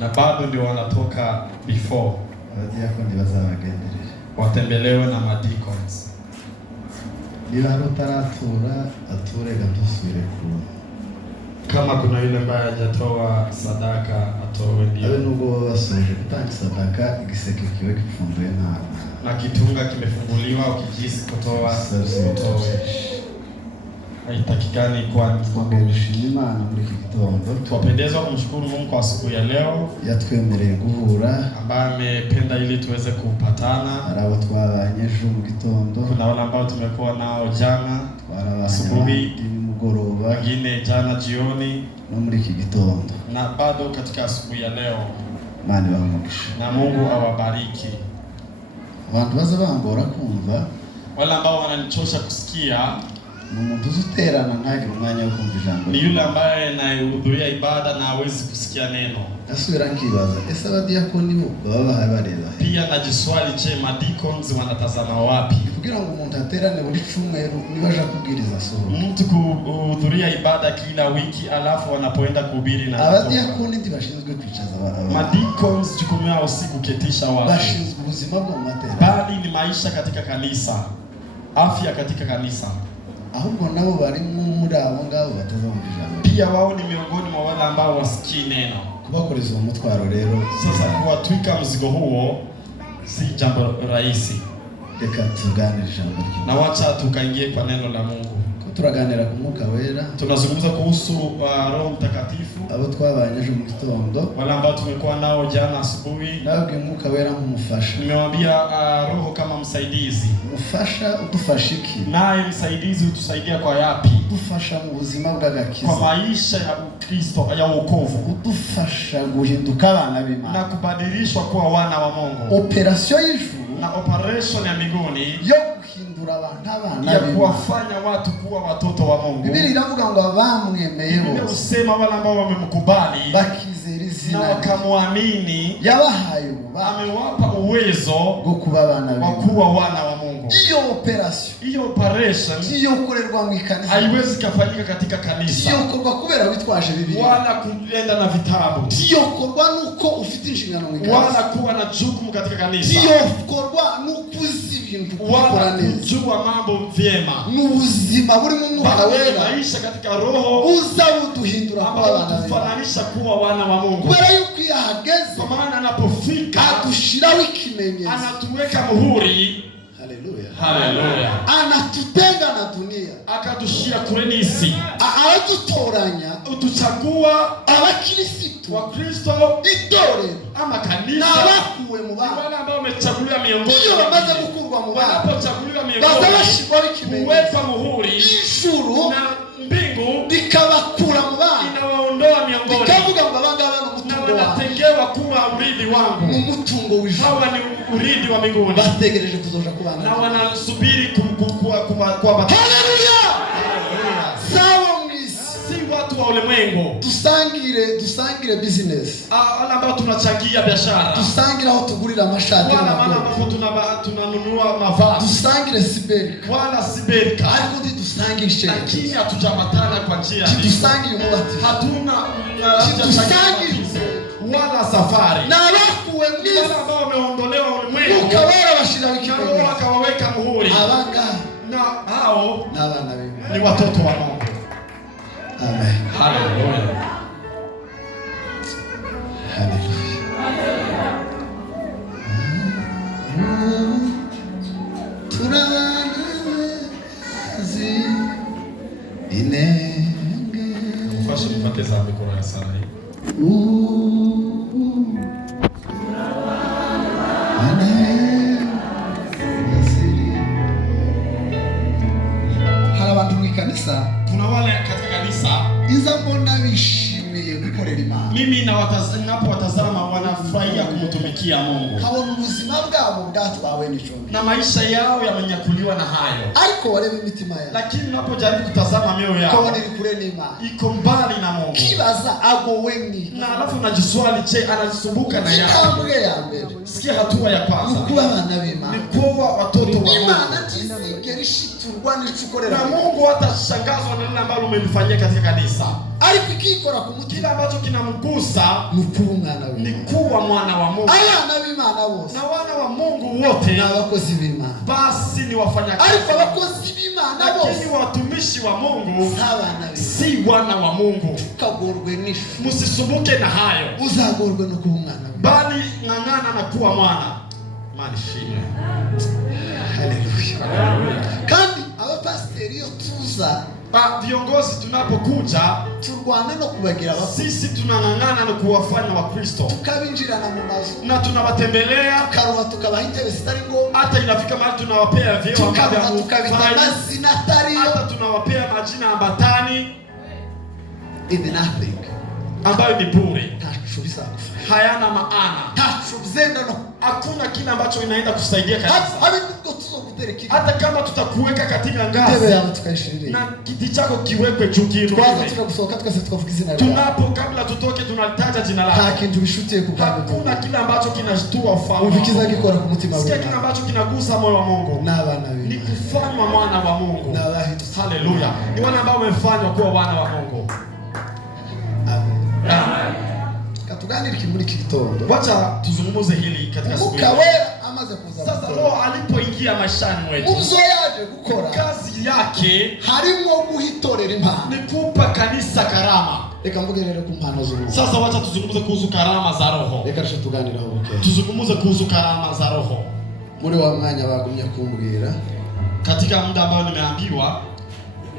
na bado ndio wanatoka before abadiakoni bazabagenderera watembelewe na madicons. Niba rutaratura ature gatusubire ku. Kama kuna yule ambaye hajatoa sadaka atowe ndio. Abe nubwo basoje gutanga sadaka igiseke kiwe kifunduye na kitunga kimefunguliwa ukijisi kutoa utowe. Haitakikani kwa Imana muri iki gitondo. Twapendezwa kumshukuru Mungu kwa siku ya leo yatwemereye guhura, ambaye amependa ili tuweze kupatana. Arabo twabanye ejo mu gitondo, kuna wale ambao tumekuwa nao jana asubuhi, mugoroba, wengine jana jioni, no muri iki gitondo, na bado katika asubuhi ya leo. Mani bamugisha na Mungu awabariki. Abantu baza bangora kumva, wale ambao wananichosha kusikia umuntu uzuterana ntagire umwanya wo kumva ijambo, ni yule ambaye anahudhuria ibada na hawezi kusikia neno. Asubira nkibaza ese abadiakoni bo baba bareba. Pia najiswali, je, madicons wanatazama wapi? Kugira ngo umuntu aterane buri cyumweru nibaje kubwiriza soro, mtu kuhudhuria ibada kila wiki alafu wanapoenda kuhubiri na abadiakoni ndi bashinzwe kwicaza abantu. Madicons jukumu yao si kuketisha watu, bashinzwe ubuzima bwo matera, bali ni maisha katika kanisa, afya katika kanisa. Ahubwo nabo bari muri abo ngabo batazumva ijambo, pia wao ni miongoni mwa wale ambao wasikii neno. Kubakoreza umutwaro rero, sasa kuwatwika mzigo huo si jambo rahisi. Reka tuganire ijambo ry'Imana, na wacha tukaingie kwa neno la Mungu. Turaganira ku Mwuka Wera, tunazungumza kuhusu Roho Mtakatifu. Abo twabanye ejo mu gitondo, wale ambao tumekuwa nao jana asubuhi, nabwiye Mwuka Wera nk'umufasha. Nimewaambia Roho kama msaidizi. Umufasha udufasha iki? Naye msaidizi utusaidia kwa yapi? Udufasha mu buzima bw'agakiza, kwa maisha ya Kristo ya wokovu, udufasha guhinduka abana b'Imana na kubadilishwa kuwa wana wa Mungu. Operation y'ijuru, na operation ya mbinguni yo guhindura abantu abana ya kuwafanya watu kuwa watoto wa Mungu. Biblia inavuga ngo abamwemeye bose, Biblia husema wale ambao wamemkubali bakizera izina na wakamwamini, yabahaye amewapa uwezo bwo kuba abana wa kuwa wana wa Mungu. Iyo operation iyo korerwa mu kanisa haiwezi kufanyika katika kanisa, iyo korwa kubera witwaje Biblia, wala kuenda na vitabu, iyo korwa nuko ufite inshingano mu kanisa, wala kuwa na jukumu katika kanisa, iyo korwa nuko uzi ibintu wala kujua mambo vyema. N'ubuzima buri mu Mwuka Wera, maisha katika Roho uzabuduhindura kufananisha kuwa wana wa Mungu. Kubera yuko yahageze, kwa maana anapofika adushiraho ikimenyetso, anatuweka muhuri. Haleluya, haleluya. Anatutenga na dunia, akadushira kure n'isi, aradutoranya, utuchagua abakristo wa Kristo, itorero ama kanisa, na bakuwe mu bana, wale ambao wamechaguliwa miongoni, iyo bamaze gukurwa mu bana, wanapochaguliwa miongoni, bazabashirwa ikimenyetso, kuweka muhuri, ijuru na mbingu likabakura mu bana, inawaondoa miongoni, likavuga ngo abangaba n'umutungo wanatengewa kuwa urithi wangu, umutungo w'ijuru, hawa ni urithi wa mbinguni, bategereje kuzoja kubana na wanasubiri kwa haleluya. Sawa mwisi, si watu wa ulimwengu. Dusangire business, wala ambao tunachangia biashara, dusangire aho tugurira amashati, wala ambao tunanunua mavazi, dusangire siberika, wala siberika, ariko ndi dusangire sherehe, lakini hatujamatana kwa njia hii, dusangire umubatizo, hatuna dusangire wala safari, na bakuwe mwisi, wala ambao wameondolewa ulimwengu, ukawera bashira ikimenyetso, akawaweka muhuri, abanga na hao n'abana b'Imana, ni watoto wa Mungu. Amen. Haleluya. Haleluya. Turazi inenge ufashe mpate za mikoro ya sana hii. Hari abantu mu kanisa, kuna wale katika kanisa iza mbona bishimiye gukorera Imana, mimi ninapowatazama wanafurahia kumtumikia Mungu, habona ubuzima bwabo bwatwawe n'icyondo, na maisha yao yamenyakuliwa na hayo, ariko wareba imitima yao, lakini unapojaribu kutazama mioyo yao kwa nini kule n'Imana, iko mbali na Mungu, kibaza agoweni, na alafu unajiswali, je, anasumbuka na yao? Itambwe ya mbere, sikia hatua ya kwanza, kuba abana b'Imana, ni kuwa watoto wa Mungu. Imana tisingeri shiturwa n'icukorera, na Mungu hatashangazwa na nini ambalo umelifanyia katika kanisa, ariko ikikora ku mutima kile ambacho kinamgusa ni kuba umwana w'Imana, ni kuwa mwana wa Mungu. abana b'Imana bose Na wana wa Mungu wote ni abakozi b'Imana, basi ni wafanyakazi. ariko abakozi b'Imana bose Lakini watumishi wa Mungu si wana wa Mungu. Ukagorwe n'ishu, Musisumbuke na hayo, uzagorwe no kuba umwana w'Imana, bali ng'ang'ana na kuwa mwana. Mani shime. Haleluya. Kandi abapasiteri iyo tuza, viongozi tunapokuja, turwana no kubagira sisi tunang'ang'ana na kuwafanya Wakristo, tukabinjirana mu mazu na tunawatembelea, karuha tukabaha intebe zitari ngombwa, hata inafika mahali tunawapea vyeo ambavyo tukabita amazina atariyo, hata tunawapea majina ambatani, is nothing, ambayo ni bure, ntacu bizagufasha, hayana maana, ntacu bizenda no, hakuna kile ambacho inaenda kusaidia kanisa. Hata kama tutakuweka katika ngazi na kiti chako kiwekwe juu kiinuliwe, tunapo kabla tutoke tunalitaja jina lako, hakuna kile ambacho kinashtua ufalme. Sikia kile ambacho kinagusa moyo wa Mungu ni kufanywa mwana wa Mungu. Haleluya. Ni wana ambao wamefanywa kuwa wana wa Mungu. Amen. Katuganira kimuri kitondo, wacha tuzungumuze hili katika siku hii. Sasa Roho alipoingia maishani mwetu, yaje gukora kazi yake harimo guhitorera impano, ni kupa kanisa karama. Reka mvuge rero ku mpano z'Umuntu. Sasa wacha tuzungumuze kuhusu karama za Roho. Reka tuganira ho tuzungumuze kuhusu karama za Roho. Muri wa mwanya bagumya kumbwira, katika muda ambao nimeambiwa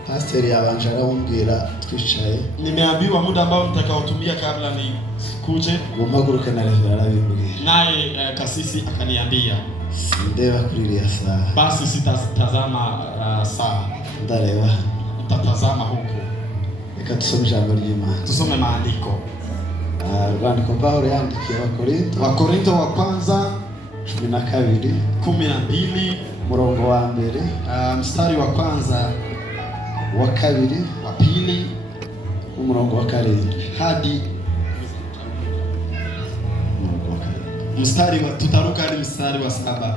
pastor yabanje arambwira twicaye, nimeambiwa muda ambao nitakaotumia kabla ni kuje gumaguruka na revera bimbwira, naye kasisi akaniambia ndeba kuri ya saa, basi sitatazama saa, ndareba nitatazama huko. Reka tusome ijambo ry'Imana, tusome maandiko. Rwandiko Paulo yandikiye Wakorinto wa kwanza 12 murongo wa mbere, mstari wa kwanza, wa kabiri, wa pili, umurongo wa karindwi hadi mstari wa tutaruka hadi mstari wa 7.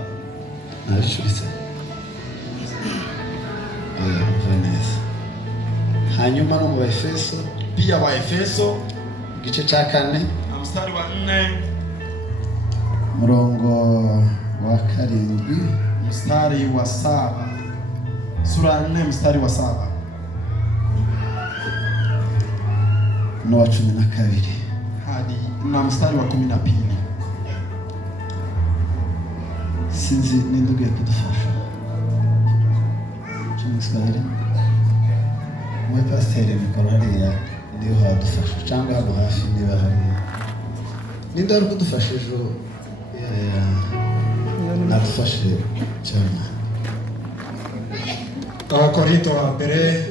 Narishuritse. Vanessa. Hanyuma no mu Efeso, pia wa Efeso igice cha 4 mstari wa 4, murongo wa karindwi, mstari wa 7. Sura 4 mstari wa 7 no wa 12 hadi na mstari wa 12. Sinzi nindugiye kudufasha cy'umuswahili mu pasiteri mikorariya niyo hadufasha cyangwa hano hafi niba hari ninde ari kudufasha ejo nadufashe cyane. Abakorinto wa mbere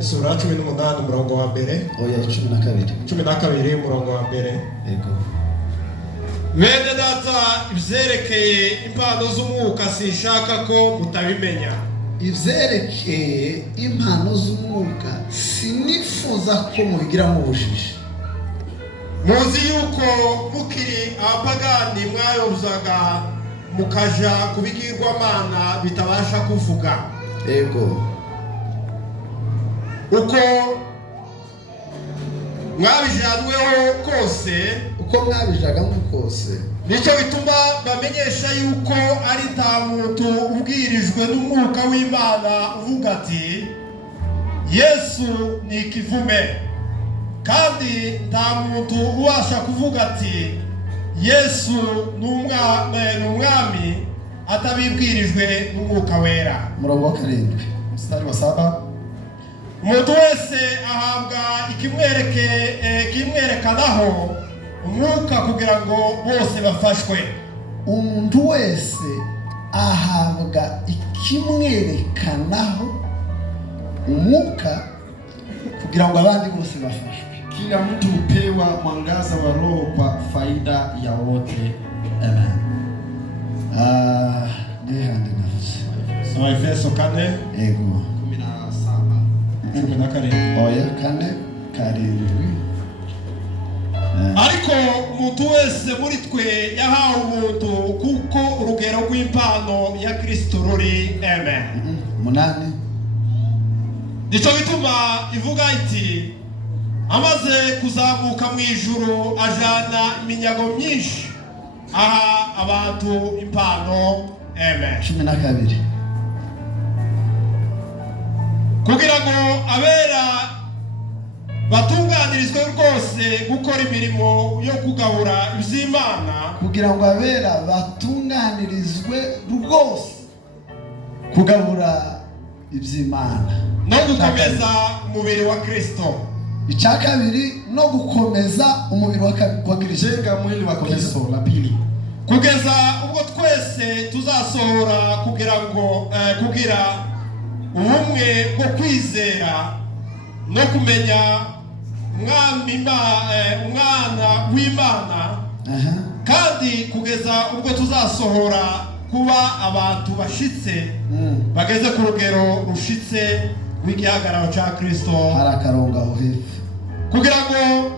sura 18 umurongo wa mbere, oya 12 umurongo wa mbere. Yego. Bene data, ivyerekeye impano z'umwuka sinshaka ko mutabimenya. Ivyerekeye impano z'umwuka sinifuza ko mubigiramo ubujiji. Muzi yuko mukiri abapagani mwayobozaga mukaja kubigirwamana bitabasha kuvuga. Yego. Uko mwabijanweho kose, uko mwabijagamo kose, nicyo bituma bamenyesha yuko ari nta muntu ubwirijwe n'umwuka w'Imana uvuga ati Yesu ni ikivume, kandi nta muntu ubasha kuvuga ati Yesu ni umwami atabibwirijwe n'umwuka wera. Murongo wa karindwi mstari wa 7, umuntu wese ahabwa ikimwerekanaho umwuka kugira ngo bose bafashwe. Umuntu wese ahabwa ikimwerekanaho umwuka kugira ngo abandi bose bafashwe. Kila mtu hupewa mwangaza wa Roho kwa faida ya wote. Amen. Ndihande nafsi. So Efeso 4 Ego 17 oya 4 karindwi. Ariko umuntu wese muri twe yahawe ubuntu kuko urugero rw'impano ya Kristo ruri. Amen. 8 Nico bituma ivuga iti amaze kuzamuka mu ijuru ajana iminyago myinshi aha abantu impano. Amen. 12 kugira ngo abera batunganirizwe rwose gukora imirimo yo kugabura iby'Imana, kugira ngo abera batunganirizwe rwose kugabura iby'Imana no gukomeza umubiri wa Kristo. Icya kabiri, no gukomeza umubiri wa Kristo. Jenga mwili wa Kristo. La pili, kugeza ubwo twese tuzasohora kugira ngo kugira ubumwe bwo kwizera no kumenya umwana w'Imana, kandi kugeza ubwo tuzasohora kuba abantu bashitse bageze ku rugero rushitse rw'igihagararo cya Kristo. Harakaronga aho hepfo, kugira ngo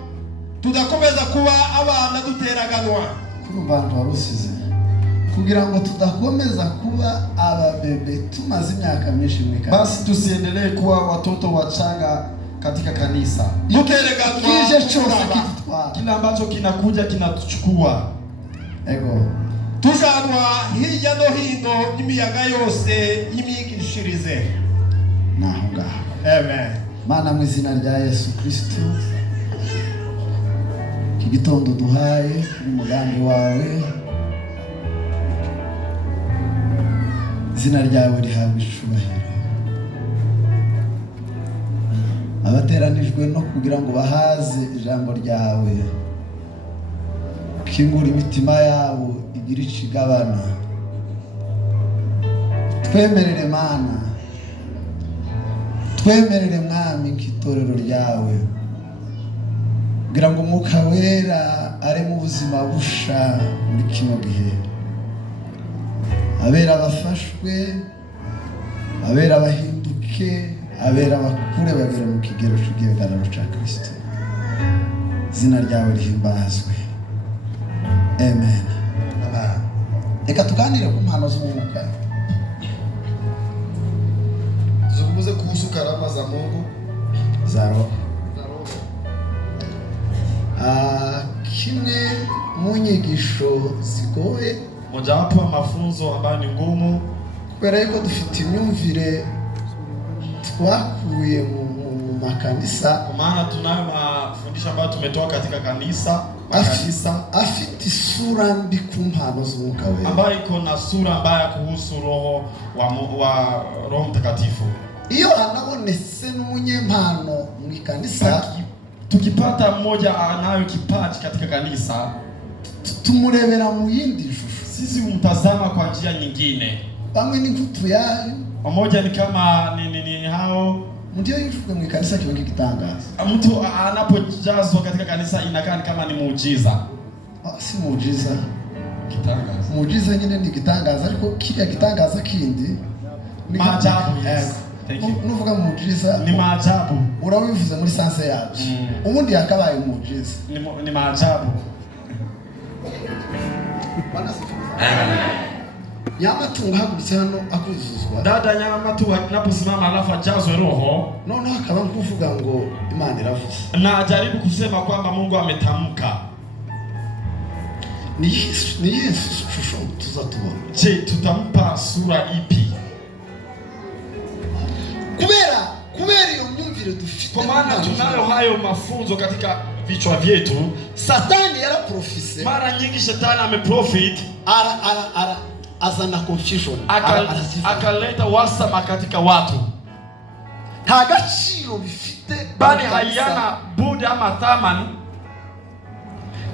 tudakomeza kuba abana duteraganwa kuri bantu barusize, kugira ngo tudakomeza kuba ababebe tumaze imyaka myinshi mu kanisa. Basi tusiendelee kuwa watoto wachanga katika kanisa. Kije chose kitwa kila ambacho kinakuja kinatuchukua. Ego. Tujanwa hirya no hino n'imiyaga yose y'imyigishirize. Nahunga. Amen. Mana mu izina rya Yesu Kristo, iki gitondo duhaye umugambi wawe, izina ryawe rihabwa icubahiro. Abateranijwe no kugira ngo bahaze ijambo ryawe, kingura imitima yabo igira ikigabana. Twemerere Mana, twemerere Mwami nk'itorero ryawe, kugira ngo Umwuka Wera ari mu buzima busha muri kino gihe. Abera bafashwe, abera bahinduke, abera bakure bagere mu kigero cy'igihagararo cya Kristo. Izina ryawe rihimbazwe. Amen. Reka tuganire ku mpano z'Umwuka. Zungumze kuhusu karama za Mungu za Roho. Kimwe mu nyigisho zigoye, mojawapo mafunzo ambayo ni ngumu, kubera yuko dufite imyumvire twakuye mu makanisa, kwa maana tunayo mafundisho ambayo tumetoa katika kanisa, afite isura mbi ku mpano z'Umwuka Wera, ambayo iko na sura mbaya kuhusu roho wa Roho Mtakatifu. Iyo anabonetse n'umunyempano mu kanisa, tukipata mmoja anayo kipaji katika kanisa, tumurebera mu yindi shusho. Sisi umtazama kwa njia nyingine. Bamwe ni mtu yayo, mmoja ni kama ni hao ndio yufuke mu kanisa kiwango kitangaza. Mtu anapojazwa katika kanisa inakaa kama ni muujiza. Si muujiza, kitangaza. Muujiza nyine ni kitangaza, ariko kile kitangaza kindi ni maajabu. Yes. Thank you. Nuvuga muujiza ni maajabu. Urawivuze muri sanse yawe. Ubundi yakabaye muujiza. Ni maajabu. Bana sifuza. Nyamatu ngahagurutse hano akuzuzwa. Dada Nyamatu anaposimama alafu ajazwe roho, noneho akaba kuvuga ngo Imana iravuze. Na ajaribu kusema kwamba Mungu ametamka. Ni Yesu shusho tuzatubona. Je, tutampa sura ipi? Kubera iyo myumvire dufite. Kwa maana tunayo hayo mafunzo katika vichwa vyetu. Satani yara profise. Mara nyingi shetani ameprofit. Azana confusion. Akaleta wasama katika watu. Nta gaciro bifite, bali hayana budi ama thamani.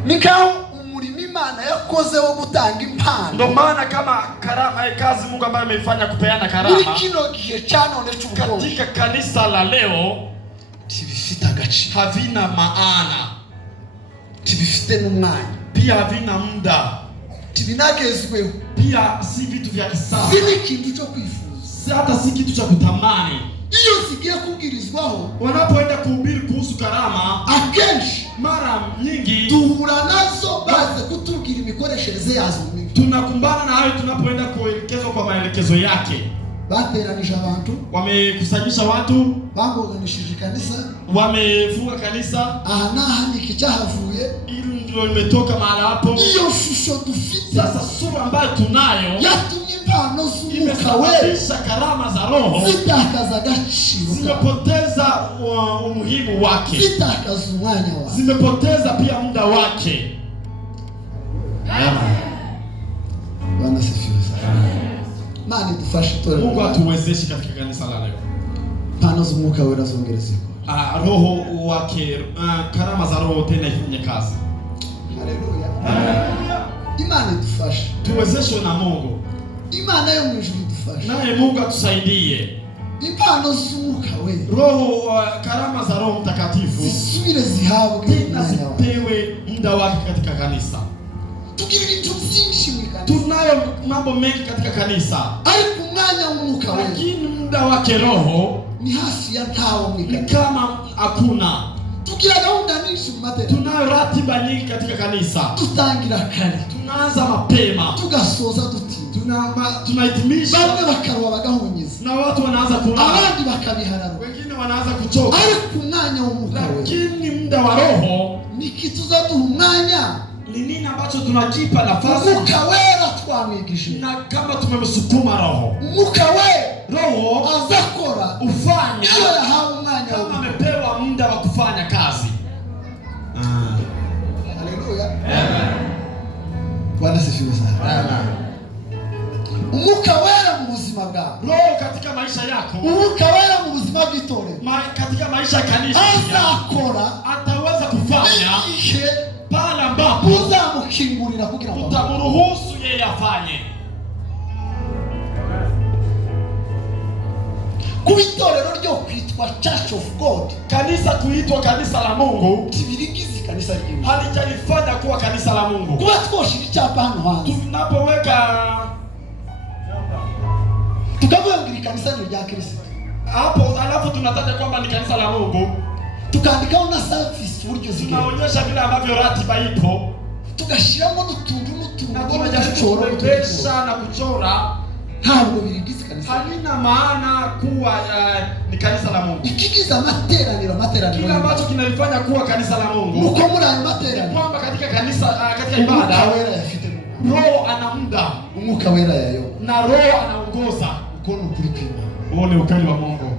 Nikaho umurimo Imana yakoze wo gutanga impano. Ndio maana kama karama kazi Mungu ambaye ameifanya kupeana karama. Muri kino gihe cyane cy'ubwoko. Katika kanisa la leo tibifite agaciro. Havina maana. Tibifite n'umwanya. Pia havina muda. Tibinagezweho. Pia si vitu vya kisasa. Si kitu cyo kwifuza. Hata si kitu cha kutamani. Iyo sigiye kubwirizwaho, wanapoenda kuhubiri kuhusu karama, akenshi mara nyingi duhura nazo baze kutubwira imikoreshereze yazo. Tunakumbana na hayo tunapoenda kuelekezwa kwa maelekezo yake. bateranije abantu, wamekusanyisha watu, baboganishije kanisa, wamefunga kanisa. Aha naha nikichahavuye, ili ndio limetoka mahali hapo. Iyo shusho dufite sasa, sura ambayo tunayo yatumye impano z'Umwuka Wera karama za Roho zitakaza agaciro, zimepoteza umuhimu wake, zitakaza umwanya wake, zimepoteza pia muda wake. Bwana sifiwe sana. Mani dufashe tore. Mungu atuwezeshe katika kanisa la leo. Impano z'Umwuka Wera zongerezeko. Roho wake, karama za Roho tena ifanye kazi. Haleluya. Imani dufashe. Tuwezeshwe na Mungu. Imana yo mwijuru dufashe. Naye Mungu atusaidie. Impano z'Umwuka Wera. Roho, karama za Roho Mtakatifu zisubire zihabwe tena zipewe muda wake katika kanisa. Tugira ibintu byinshi mu kanisa. Tunayo mambo mengi katika kanisa. Ariko umwanya w'Umwuka Wera, lakini muda wake Roho ni hafi ya ntawo mu kanisa. Ni kama hakuna. Tugira gahunda nyinshi mu mateka. Tunayo ratiba nyingi katika kanisa. Tutangira kare, tunaanza mapema, tugasoza dutinda, tunahitimisha. Bamwe bakaruha bagahunyiza, na watu wanaanza kulala, abandi bakabiharara, wengine wanaanza kuchoka. Ariko umwanya w'Umwuka Wera, lakini muda wa Roho ni kituzaduha umwanya. Ni nini ambacho tunajipa nafasi? Umwuka Wera twamwigishije, na kama tumemsukuma Roho, Umwuka Wera Roho azakora ufanya iyo yahawe umwanya, kama amepewa muda wa kufanya kazi. Haleluya. Bwana sifiwe sana. Umwuka Wera mu buzima bwawe, Roho katika maisha yako, Umwuka Wera mu buzima bw'Itorero, katika maisha ya kanisa, azakora, ataweza kufanya pale ambapo uzamukingurira kugira ngo utamruhusu yeye afanye. Kuba itorero ryo kwitwa Church of God, kanisa kuitwa kanisa la Mungu, tibirigizi kanisa ry'Imana, halijalifanya kuwa kanisa la Mungu. Kuba twoshira icyapa hano hanze, tunapoweka tukavuga kanisa ni rya Kristo hapo, alafu tunataja kwamba ni kanisa la Mungu, tukandikaho na service uburyo zigera, tunaonyesha vile ambavyo ratiba ipo, tugashiramo n'utuntu kuchora na kuchora, ntabwo birigize kanisa, halina maana kuwa ni kanisa la Mungu. Ikigiza materaniro kile ambacho kinalifanya kuwa kanisa la Mungu, uko muri ayo materaniro, kwamba katika kanisa, katika ibada, Umwuka Wera yafite Roho ana muda, Umwuka Wera yayo, na Roho anaongoza. uko ukuri kw'Imana, uone ukali wa Mungu.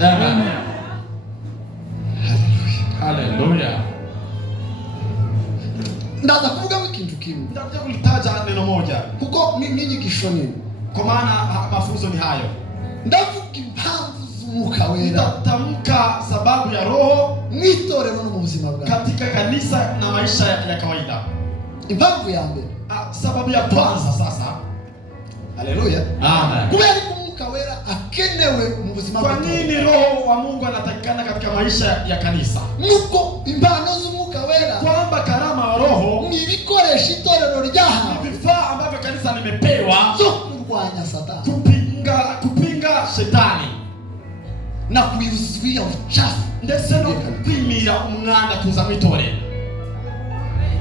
Amen. Haleluya. Ndaza kuvuga ikintu kimwe, ndakuja kulitaja neno moja, kuko n'inyigisho nini, kwa maana mafunzo ni hayo. Ndavuga impamvu z'Umwuka Wera, tamka sababu ya Roho mw'itorero no mu buzima bwawe, katika kanisa na maisha ya kawaida. Impamvu ya mbere, sababu ya kwanza sasa. Haleluya. Amen. Kubera ko Umwuka Wera akenewe mu buzima bwawe. Kwa nini Roho wa Mungu anatakikana katika maisha ya kanisa? Nuko impano z'Umwuka Wera, kwamba karama wa Roho ni ibikoresho itorero ryahawe, ni vifaa ambavyo kanisa limepewa zo kurwanya Satani, kupinga shetani na kuizuia uchafu, ndetse no kwimira umwanda kuza mw'itorero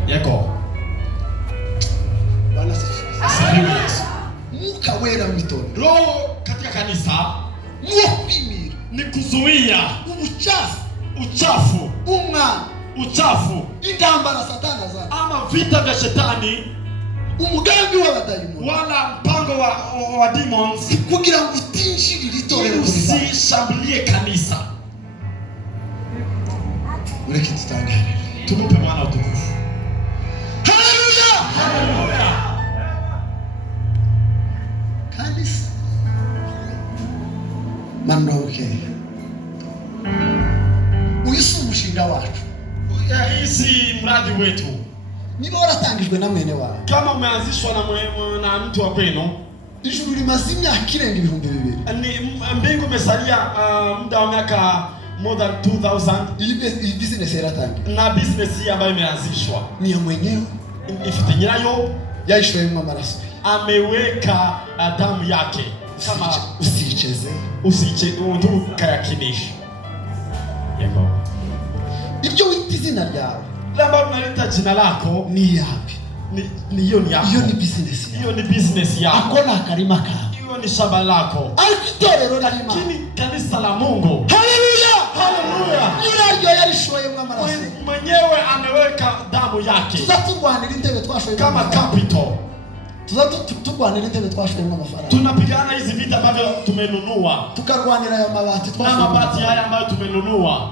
yego. Bwana sifiwe. Umwuka Wera mw'itorero, Roho katika kanisa ni kwimira, ni kuzuia uchafu, uchafu, intambara Satani azana, ama vita vya shetani, umugambi w'abadayimoni, wala mpango wa demons, kugira ngo utinjirire itorero, usishambulie kanisa. Ureke tutangare, tumupe Bwana utukufu. Haleluya. Haleluya. Kanisa mandoke, uyisi umushinga wacu, hisi mradi wetu, niba waratangijwe na mwene wawe, kama umeanzishwa na mtu wa kwenu, ijuru limaze imyaka irenga 2000, ni mbingu imesalia muda wa miaka more than 2000. Iyi business yaratangiye, na business hii ambayo imeanzishwa ni mwenyewe ifite nyirayo, yaishwemo amaraso, ameweka damu yake. Kama usicheze ntukayakinishe yego. Ibyo wita izina ryawe, lamba unalita jina lako ni yapi? ni hiyo ni yako. Hiyo ni business yako. Hiyo ni business yako. Akona karima kawe. Hiyo ni shamba lako. Alikitorero narima. Lakini kanisa la Mungu. Haleluya. Haleluya. Yule yarishoye mwamaraso. Mwenyewe ameweka damu yake. Tuzaturwanira intebe twashoye kama capital. Tuzaturwanira intebe twashoye mwamafaranga. Tunapigana hizi vita ambavyo tumenunua. Tukarwanira ya mabati twashoye. Na mabati haya ambayo tumenunua.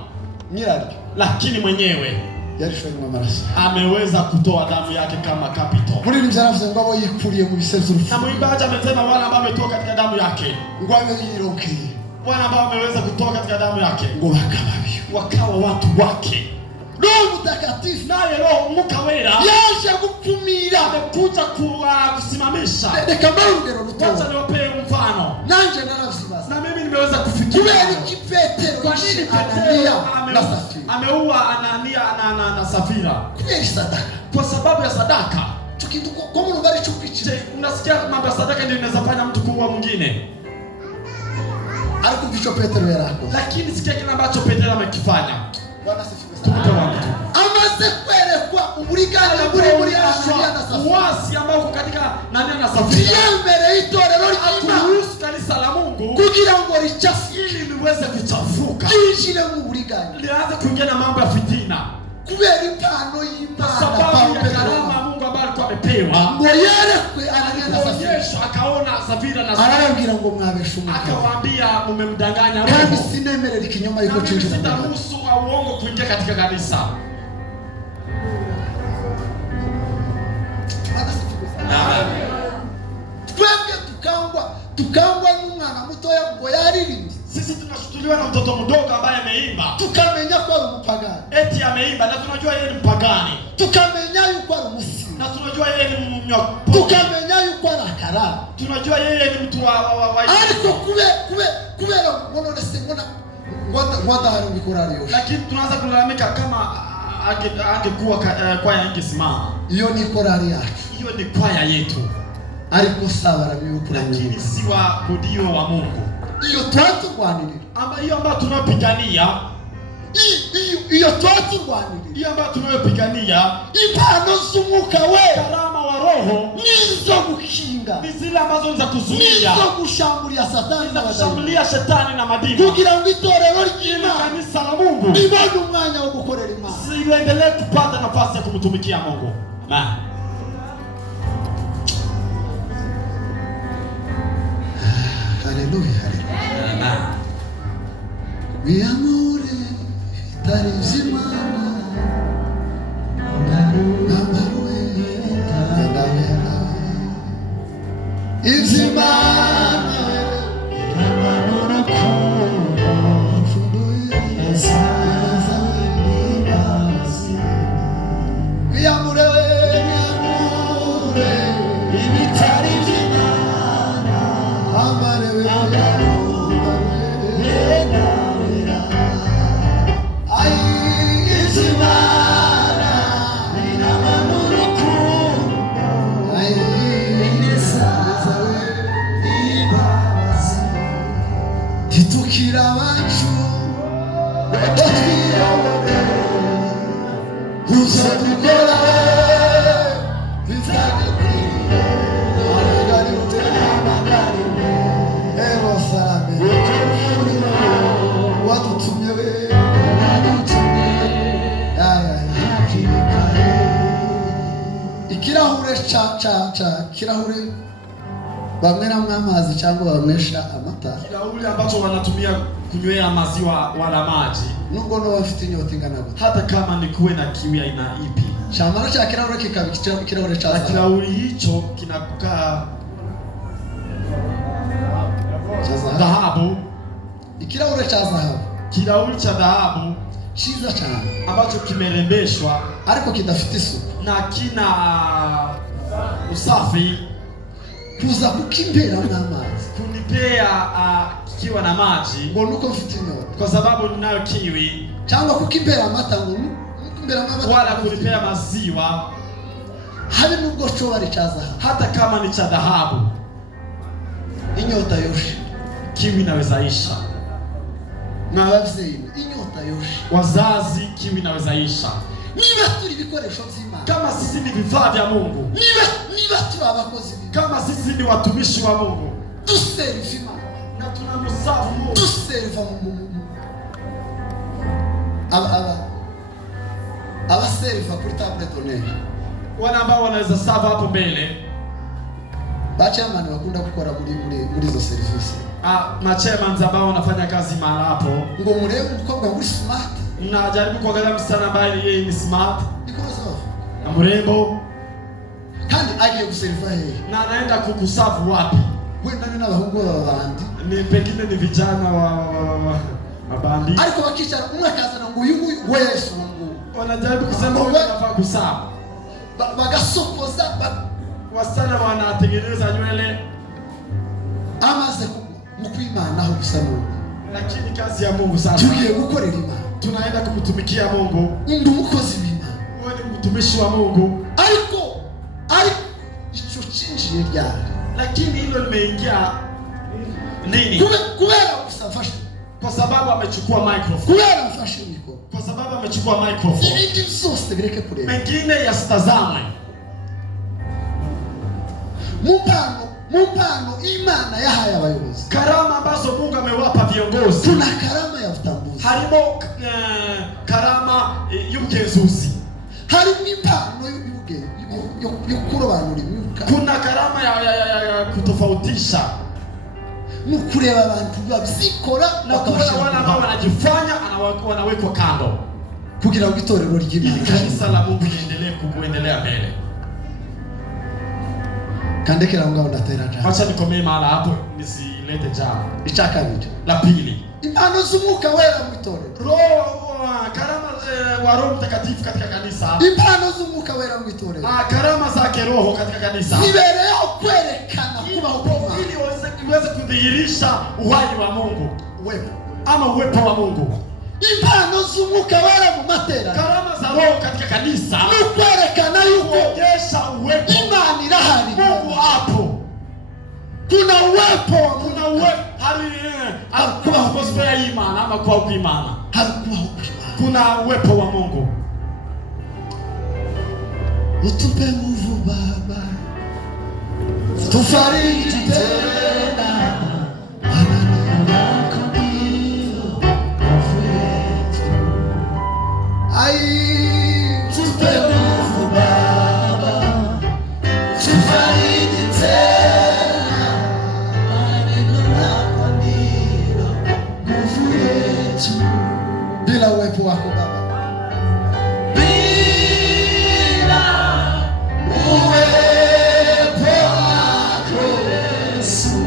Nyirari. Lakini mwenyewe yarishoye mwamaraso. Ameweza kutoa damu yake kama capital. Muri nimzaravuze ngo abo yikuriye mu bisezu. Na mwimbaji amesema wale ambao wametoka katika damu yake. Ngo abe yironkeye. Wale ambao wameweza kutoka katika damu yake. Ngo bakababyo. Wakawa watu wake. Roho Mtakatifu naye Roho Mukawera yaje gupfumira amekuja kusimamisha. Reka mbongero ruto. Wacha niwape mfano. Nanje naravyibaza. Na mimi nimeweza kufikiria. Kubera iki Petero kwa nini Petero ameua Anania na Safira? Kubera sadaka. Kwa sababu ya sadaka. Tukindu kwa mungu bari chukichi. Unasikia mambo ya sadaka ndio inaweza fanya mtu kuua mwingine. Ariko bicho Petero yarako. Lakini sikia kile ambacho Petero amekifanya. Bwana sifiwe sana. Amaze kwerekwa uburiganya muri Anania na Safira. Wasi ambao uko katika Anania na Safira. Yemere itorero ry'Imana. Kuruhusu kanisa la Mungu kugira ngo richafu ili liweze kuchafuka. Yinjire mu buriganya. Lianze kuingia na mambo ya fitina. Kubera impano y'Imana. Sababu ya karama ya Mungu ambayo alikuwa amepewa. Ngo yerekwe Anania na Safira. Yesu akaona Safira na Safira. Arababwira ngo mwabesha umugabo. Akawaambia mumemdanganya Roho. Kandi sinemerera ikinyoma yuko cinjira. Sitaruhusu uongo kuingia katika kanisa. Tukangwa n'umwana mutoya ngo yaririmbye. Sisi tunashutuliwa na mtoto mdogo ambaye ameimba. Tukamenya ko ari umupagani. Eti ameimba na tunajua yeye ni mpagani. Tukamenya yuko ari umusizi. Na tunajua yeye ni mnyokozi. Tukamenya yuko ari akara. Tunajua yeye ni mtu wa ariko kubera mbona semona ngwanda hari mikorari yo. Lakini tunaanza kulalamika kama angekuwa kwaya ingesimama. Iyo ni korari yacu. Hiyo ni kwaya yetu. Ariko sabara bibukura lakini si wa budio wa Mungu. Iyo twaturwanirira. Ama hiyo ambayo tunapigania. Iyo twaturwanirira. Hiyo ambayo tunapigania. Impano z'umwuka we. Karama wa Roho. Nizo gukinga. Ni zile ambazo za kuzuia. Nizo gushambulia Satani na kushambulia shetani na madini. Kugira ngo itorero ry'Imana. Kanisa la Mungu. Ibone umwanya wo gukorera Imana. Siendelee kupata nafasi ya kumtumikia Mungu. Amen. Haleluya. Amen. Biamore tarizimana. Amarwe tandavera. Izimana. Amarwe kuno. Funduye saza nibasi. Biamore ibitarizimana. Amarwe Titukira bacu batwirabone uzadukora bizagukira amagari utamagari ero sabe watutumye we ikirahure kirahure bamweramo amazi cyangwa bamwesha amata. Kirahure ambacho wanatumia kunywea maziwa wala maji. Nubwo no bafite inyota ingana gute. Hata kama ni kuwe na kiu ya aina ipi. Chamara cha kirahure kikabikira kirahure cha zahabu. Kirahure hicho kinakukaa dhahabu. Ikirahure cha zahabu. Kirahure cha dhahabu chiza cyane ambacho kimerembeshwa ariko kidafite isuku na kina usafi. Kuza kukimbera n'amazi kunipea kikiwa na maji ngo nuko mfite inyota kwa sababu ninayo kiwi, cyangwa kukimbera amata ngo kukimbera amata wala kunipea maziwa habe nubwo cyo bari cha zahabu, hata kama ni cha dhahabu inyota yoshe kiwi inaweza isha. Mwabavyeyi inyota wazazi kiwi inaweza isha. Niba turi bikoresho by'Imana, kama sisi ni vifaa vya Mungu, niba turi abakozi, kama sisi ni watumishi wa Mungu, tuserve Imana na tunamsafu Mungu, tuserve Mungu. Abaserve kuri table d'honneur, wana ambao wanaweza serve hapo mbele, bachamani bakunda gukora muri izo service. Machairman ambao wanafanya kazi mahali hapo, ngo murebe umukobwa muri smart, mnajaribu kuangalia msichana ambaye yeye ni smart, because na mrembo, kandi agiye guserva yeye, na anaenda kukusafu wapi? wenda ni n'abahungu b'abandi, ni pengine ni vijana wa mabandi, ariko bakicara umwe akazana ngo uyu Yesu ngo wanajaribu kusema wanafaa kusafu, bagasokoza wasichana wanatengeneza nywele amaze mukwimana aho gusa Mungu. Lakini kazi ya Mungu sasa, tugiye gukorera Imana, tunaenda kumtumikia Mungu. Ndi umukozi w'Imana, wewe ni mtumishi wa Mungu, ariko ico cinjiye ryari, lakini hilo limeingia nini? Kubera usafashe, kwa sababu amechukua microphone, kubera afashe niko, kwa sababu amechukua microphone, ibindi byose bireke kureba, mengine yasitazame. Mupano Imana yahaye abayobozi, karama ambazo Mungu amewapa viongozi. Kuna karama ya utambuzi, harimo karama y'ubugenzuzi, harimo impano yo kurobanura imyuka, kuna karama ya kutofautisha, mukureba abantu babikora na kuona wale ambao wanajifanya wanawekwa kando, kugira ngo itorero ry'Imana, kanisa la Mungu liendelee kuendelea mbele. Kandekera ngo ndatera jana. Acha nikomee mahali hapo nisilete jana. Ichakabiri. La pili, impano z'Umwuka Wera mu itorero. Karama wa Roho Mtakatifu katika kanisa. Impano z'Umwuka Wera mu itorero. Karama za kiroho katika kanisa. Zibereyeho kwerekana kubaho kw'Imana, ili iweze kudhihirisha uhai wa Mungu, uwepo wa Mungu. Impano z'Umwuka Wera mu materaniro, karama za Roho katika kanisa, ni kwerekana yuko kuonyesha uwepo Imana irahari, Mungu hapo. Kuna uwepo, kuna atmosphere ya imani ama kwa kuimana, kuna uwepo wa Mungu. Utupe nguvu Baba, tufariji tena, tupe nguvu Baba, tufariji tena, maneno yako ndio nguvu yetu. Bila uwepo wako Baba, bila uwepo wako Yesu,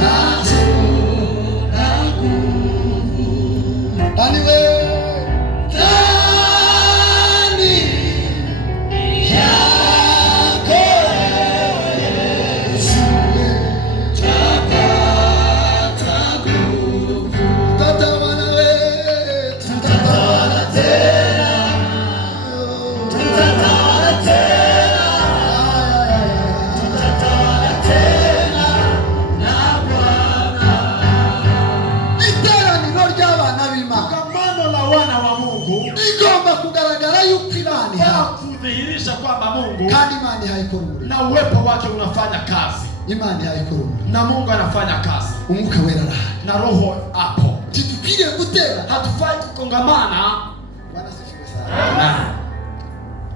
hatuna nguvu. Anyway, na uwepo wake unafanya kazi. Imani haikuru na Mungu anafanya kazi. Umwuka Wera na Roho hapo. Tupige gutera, hatufai kukongamana. Bwana sifiwe sana.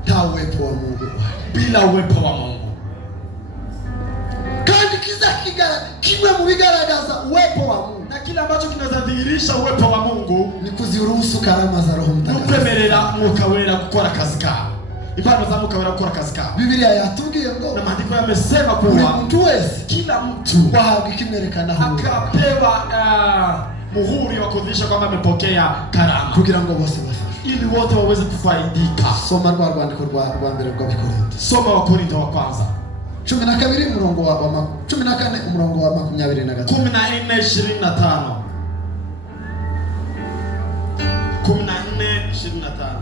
Na uwepo wa Mungu, bila uwepo wa Mungu. Kandi kimwe mu bigaragaza uwepo wa Mungu, na kile ambacho kinadhihirisha uwepo wa Mungu ni kuziruhusu karama za Roho Mtakatifu, ukwemerera Mwuka Wera gukora kazi kawe. Impano za Mwuka Wera gukora kazi kawe. Biblia yatubwiye ngo, na maandiko yamesema kuwa mtu wese, kila mtu wahabwa ikimwerekana huko, akapewa muhuri wa kudhihirisha kwamba amepokea karama, kugira ngo bose bafashwe, ili wote waweze kufaidika. Soma rwandiko rwa mbere rwa Bikorinto. Soma wa Korinto wa kwanza 12 umurongo wa 14 umurongo wa 23. 14:25. 14:25.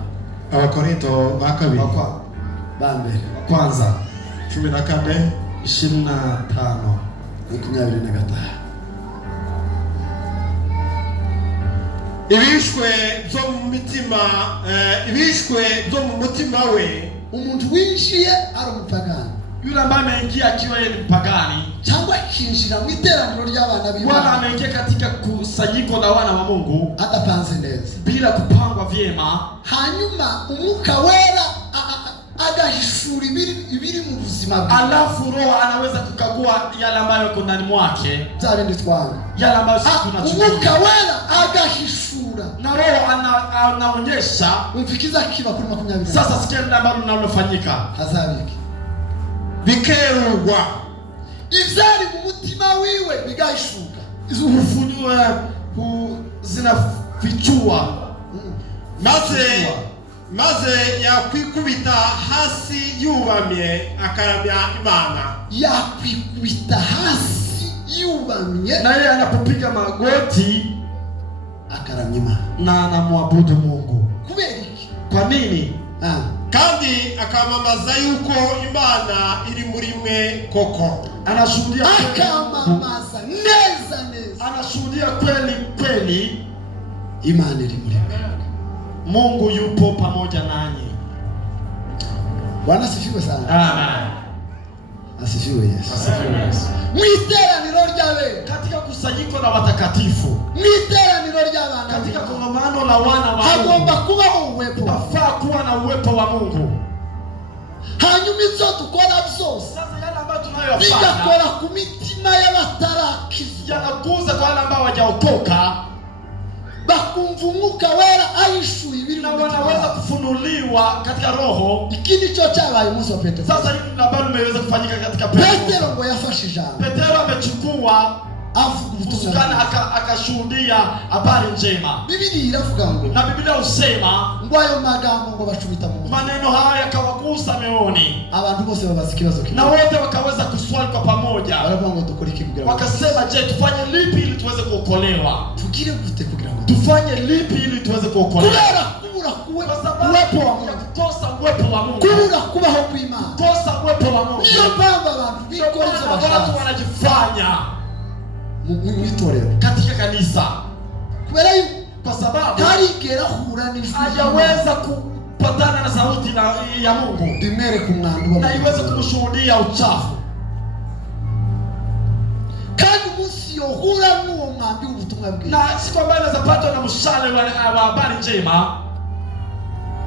Abakorinto ba kabiri bambere kwanza 14:25. 23. ibishwe byo mu mitima ibishwe byo mu mutima we. Umuntu winjiye ari umupagani, yule ambaye ameingia akiwa yeye ni mpagani, cyangwa kinjira mu iteraniro ry'abana b'Imana, wala ameingia katika kusanyiko la wana wa Mungu atapanze neza, bila kupangwa vyema, hanyuma umwuka wera agahishura ibiri mu buzima bwe, alafu roho anaweza kukagua yale ambayo yako ndani mwake, zabindi twana yale ambayo sisi tunachukua. Umwuka wera agahishura na roho anaonyesha. Umfikiza kiba kuri 20. Sasa sikia ndio ambalo linalofanyika, hazabiki bikerurwa ivyari mu mutima wiwe bigahishuka, izuhufunywe zinafichua maze yakwikubita hasi yubamye akaramya Imana. Yakwikubita hasi yubamye, na yeye anapopiga magoti akaramya Imana na anamwabudu Mungu. Kubera iki? Kwa nini? Kandi akamamaza yuko Imana iri muri mwe koko. Anashuhudia akamamaza neza, anashuhudia kweli Imana iri muri mwe, Mungu yupo pamoja nanyi. Bwana asifiwe sana. Amen. Asifiwe Yesu. Asifiwe Yesu. Mwiteraniro ry'abe, katika kusanyiko la watakatifu, mwiteraniro ry'abana, katika kongamano la wana wa Mungu, hagomba kubaho uwepo, hafaa kuwa na uwepo wa Mungu. Hanyuma izo dukora byose, sasa yale ambayo tunayofanya bigakora ku mitima y'abatarakizwa, yanakuza kwa wale ambao hawajaokoka, bakumva umwuka wera ahishuye ibiri na wanaweza kufunuliwa katika roho. Ikindi cyo cyabaye umunsi wa Petero. Sasa hili ambalo limeweza kufanyika katika Petero ngo yafashe ijambo. Petero amechukua usukana akashuhudia habari njema. Biblia iravuga ngo, na Biblia husema ngo ayo magambo ngo bacumita mu maneno haya yakawagusa meoni, abantu bose babaza ikibazo na wote wakaweza kuswali kwa pamoja. Baravuga ngo dukore iki? Wakasema, je, tufanye lipi ili tuweze kuokolewa? Tugire gute kugira ngo tufanye lipi ili tuweze kuokolewa? Kubura uwepo wa Mungu, kukosa uwepo wa Mungu, kubura kubaho kw'Imana, kukosa uwepo wa Mungu. Ndio baba abantu bikoze watu wanajifanya mwitorero katika kanisa, kubera kwa sababu harigera hura n'ijwi, hajaweza kupatana na sauti ya Mungu dimere kumwandu na iweze kumshuhudia uchafu. Kandi umunsi yohura n'uwo mwambi w'ubutumwa bwiza, na siku ambayo anazapatwa na mshale wa habari njema,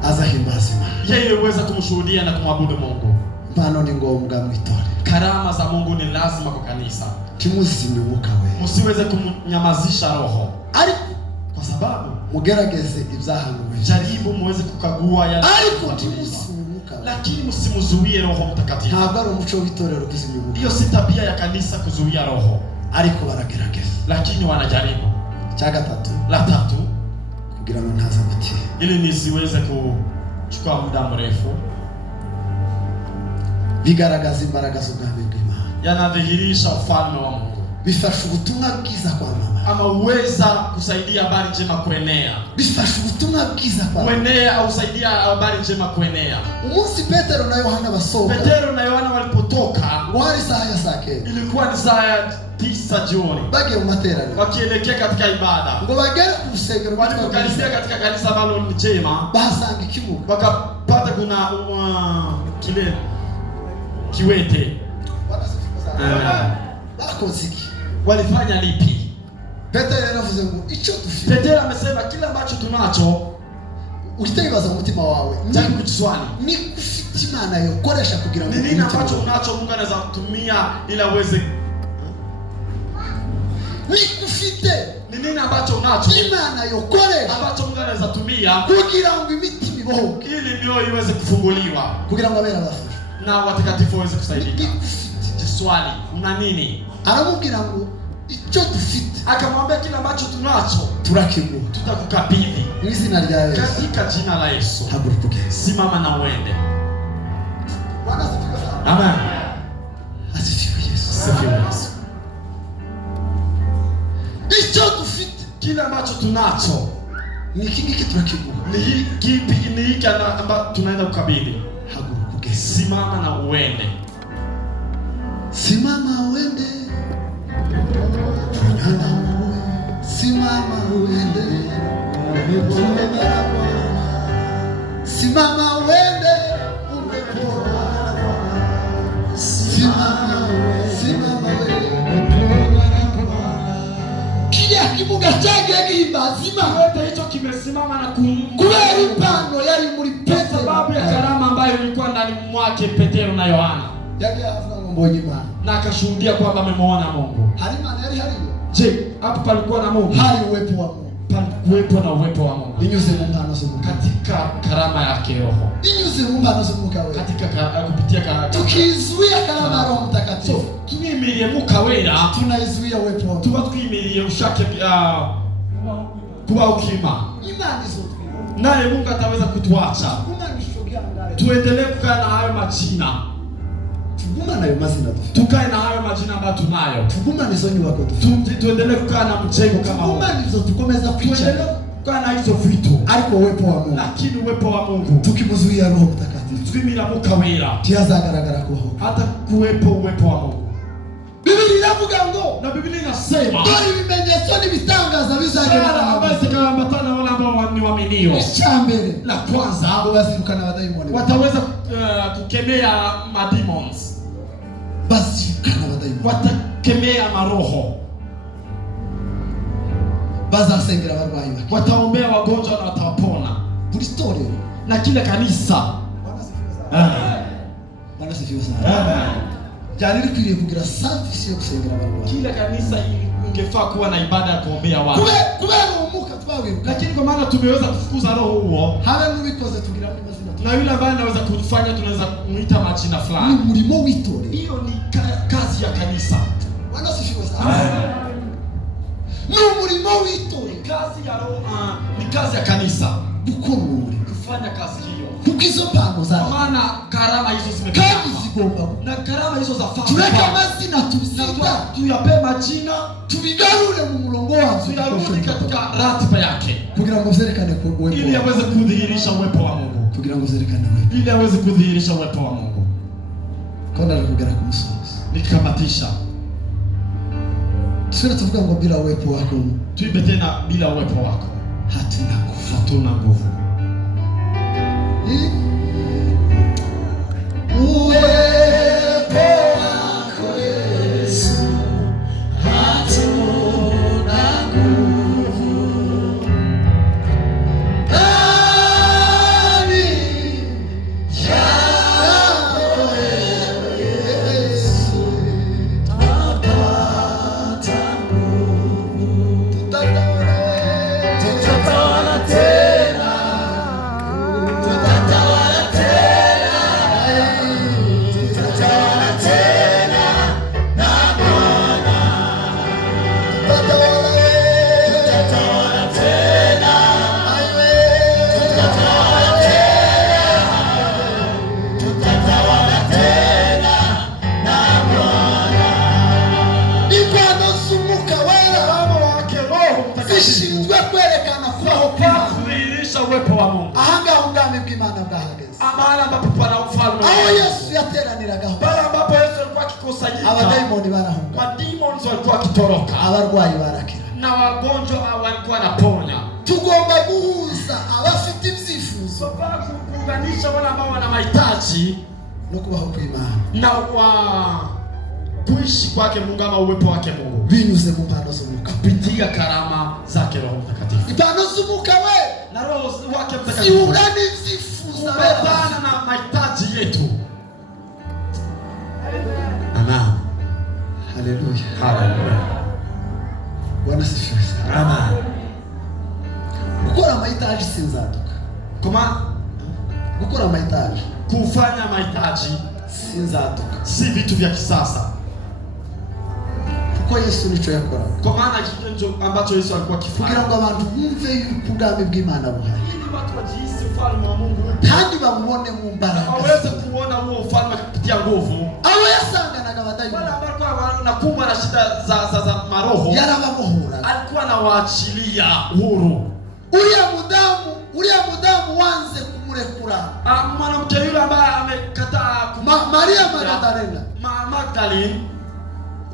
azahimbaza Imana, yeye uweze kumshuhudia na kumwabudu Mungu. Mpano ni ngombwa mwitore, karama za Mungu ni lazima kwa kanisa. Timuzime umwuka we, msiweze kumnyamazisha roho, ariko kwa sababu mugerageze ibyahanuwe, jaribu muweze kukagua yale, ariko timuzime umwuka we, lakini msimuzuie Roho Mtakatifu. Ntabwo ari umuco w'itorero kuzimya umwuka, hiyo si tabia ya kanisa kuzuia roho, ariko baragerageza, lakini wanajaribu. Cha gatatu, la tatu, kugira ngo ntaza guti, ili nisiweze kuchukua muda mrefu, bigaragaza imbaraga z'ubwami bw'Imana, yanadhihirisha ufalme wa Mungu, bifasha ubutumwa bwiza kwa mama, ama uweza kusaidia habari njema kuenea, bifasha ubutumwa bwiza kwa kuenea au usaidia habari njema kuenea. Umunsi Petero na Yohana basohoka, Petero na Yohana walipotoka, wari saa ya sake, ilikuwa ni saa ya 9 jioni, bagiye mu materaniro, wakielekea katika ibada, ngo bagere ku rusengero, walipokaribia katika kanisa ambalo ni jema, bahasanga ikibuga, wakapata kuna kile kiwete. Bakoze iki? Walifanya lipi? Petero yaravuze ngo icyo dufite, Petero amesema kila ambacho tunacho, uhitayibaza mu mutima wawe, ni kujiswali, ni kufite Imana yokoresha kugira ngo nini ambacho unacho Mungu anaweza kutumia ili aweze, ni kufite nini ambacho unacho Imana yokoresha ambacho Mungu anaweza tumia kugira ngo imitima ibohoke, ili ndio iweze kufunguliwa, kugira ngo abera bafashe na watakatifu waweze kusaidika. Jiswali, una nini? Aramubwira ngo icyo dufite, akamwambia kila ambacho tunacho turakiguha, tutakukabidhi mu izina rya Yesu, katika jina la Yesu. Haguruka ugende, simama na uende. Bwana asifiwe sana. Amen. Asifiwe Yesu. Asifiwe Yesu. Icyo dufite, kila ambacho tunacho ni kingiki turakiguha, ni kipi? Ni hiki ambacho tunaenda kukabidhi. Haguruka ugende, simama na uende. Simama uende, simama uende, Simama uende umepona. Simama kile kibuga chake kibazima yote hicho kimesimama na kubera impano yari muri Petero, sababu ya karama ambayo ilikuwa ndani mwake Petero na Yohana. Yake avuga ngo mbonye Imana Na akashuhudia kwamba amemwona Mungu. Hari Imana yari hariyo. Je, hapo palikuwa na Mungu? Hari uwepo wa Mungu. Palikuwepo na uwepo wa Mungu. Binyuze mu mpano z'Umwuka. Katika karama yake Roho. Binyuze mu mpano z'Umwuka wera. Katika kupitia karama. Tukizuia karama ya Roho Mtakatifu. So, twimiriye Mwuka Wera, tunaizuia uwepo wa Mungu. tuba twimiriye ushake kuba ukima. Imani zote. Naye Mungu ataweza kutuacha. Tuendelee kukaa na hayo majina. Tuguma nayo mazina dufite. Tukae na hayo majina ambayo tunayo. Tuguma nizo nyubako dufite. Tuendelee kukaa na mjengo kama huo. Tuguma nizo tukomeza kuicha. Kukaa na hizo vitu. Ariko uwepo wa Mungu. Lakini uwepo wa Mungu. Tukimuzuia Roho Mtakatifu. Twimira Mwuka Wera. Tiazagaragara kuho. Hata kuwepo uwepo wa Mungu. Biblia inavuga ngo, na Biblia inasema ndio ibimenyetso n'ibitangaza bizagenda ambatana wale ambao ni waaminio. Chambere La kwanza bazirukana abadayimoni. Wataweza kukemea mademons. Bazirukana abadayimoni. Watakemea maroho. Bazasengera abarwayi. Wataombea wagonjwa na watapona. Buri story na kile kanisa. Bwana sifiwe sana. Jani likwiriye kugira service yo gusengera abarwayi. Kile kanisa ingefaa kuwa na ibada ya kuombea watu. Kubera umuka twawiruka. Lakini kwa maana tumeweza kufukuza roho huo. Habe n'ubikoze tugira muri mazina. Na yule ambaye anaweza kufanya tunaweza kumuita majina fulani. Ni murimo w'itore. Hiyo ni kazi ya kanisa. Bwana sifiwe sana. Ni murimo w'itore. Kazi ya roho ni kazi ya kanisa. Gukora umurimo. Kufanya kazi hiyo. Kukizo pango za. Maana karama hizo zimepangwa. Kazi zigomba. Na karama hizo zafaa. Tureka mazina tuzita. Tuyape majina. Tubigarure mu murongo wazo. Tuyarudi katika ratiba yake. Kugira ngo vyerekane ko uwepo. Ili aweze kudhihirisha uwepo wa Mungu. Kugira ngo vyerekane uwepo. Ili aweze kudhihirisha uwepo wa Mungu. Kona kugera ku musozi. Nikamatisha. Sio tuvuga ngo bila uwepo wako. Tuibe tena bila uwepo wako. Hatuna nguvu. Hatuna nguvu. Uwepo wako Yesu. Hatuna nguvu. Nani yako Yesu. Tapata nguvu. Tutatawala tena. Tutatawala tena. Tutatawala tena na Bwana. Tutatawala tena. Tutatawala tena. Tutatawala tena na Bwana. Impano z'Umwuka Wera wake Roho zishinzwe kwerekana kubaho kudhihirisha uwepo wa Mungu. Ahanga ubwami bw'Imana bwahageze. Amahali ambapo pana ufalme. Aho Yesu yateraniragaho. Pale ambapo Yesu alikuwa akikusanyika. Abadayimoni barahunga. Mademons walikuwa wakitoroka. Abarwayi barakira. Na wagonjwa walikuwa wanaponya. Tugomba guhuza abafite ibyifuzo. Kuunganisha wale ambao wana mahitaji no kubaho kw'Imana. Na kuishi kwake Mungu ama uwepo wake Mungu. Binyuze mu mpano z'Umwuka. Kupitia karama zake Roho Mtakatifu. Impano z'Umwuka we. Na Roho wake Mtakatifu. Siurani vyifuzo na mahitaji yetu. Amen. Haleluya. Haleluya. Bwana sifiwe sana. Amen. Gukora mahitaji sinzaduka. Gukora mahitaji. Kufanya mahitaji sinzaduka. Si vitu vya kisasa. Kuko Yesu nicho yakora. Kwa maana kitu ambacho Yesu alikuwa akifanya. Kugira ngo abantu bumve yuko ubwami bw'Imana buhari. Ili watu wajihisi ufalme wa Mungu. Kandi bamubone mu mbaraga. Waweze kuona huo ufalme kupitia nguvu. Abo yasanganaga abadayimoni. Wala ambao wanakumbwa na shida za maroho. Yarabamuhura. Alikuwa anawaachilia huru. Uriya mudamu wanze kumurekura. Mwanamke yule ambaye amekataa Maria Magdalena. Magdalene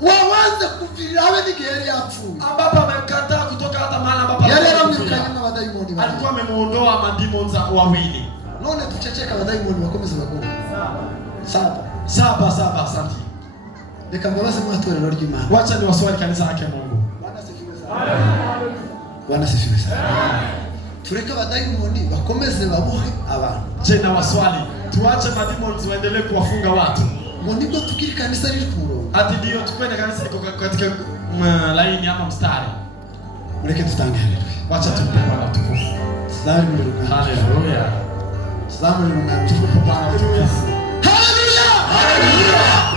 waanze kuvirira habe n'igihe yari yapfuye, ambapo amekataa kutoka hata mahali ambapo yaramwirukanye n'abadayimoni, alikuwa amemuondoa mademons wawili. None tuchecheka abadayimoni bakomeza bagoma. Saba. Asante. Reka mbabaze mu itorero ry'Imana. Wacha ni waswali kanisa lake Mungu. Bwana sifiwe sana. Tureka abadayimoni bakomeze babohe abantu. Je, na waswali tuache mademons waendelee kuwafunga watu? Ngo nibwo tukiri kanisa riri ku murongo. Ati ndio tukwenda kanisa liko katika laini ama mstari. Mureke tutange haleluya. Wacha tumpe Bwana tukufu. Haleluya.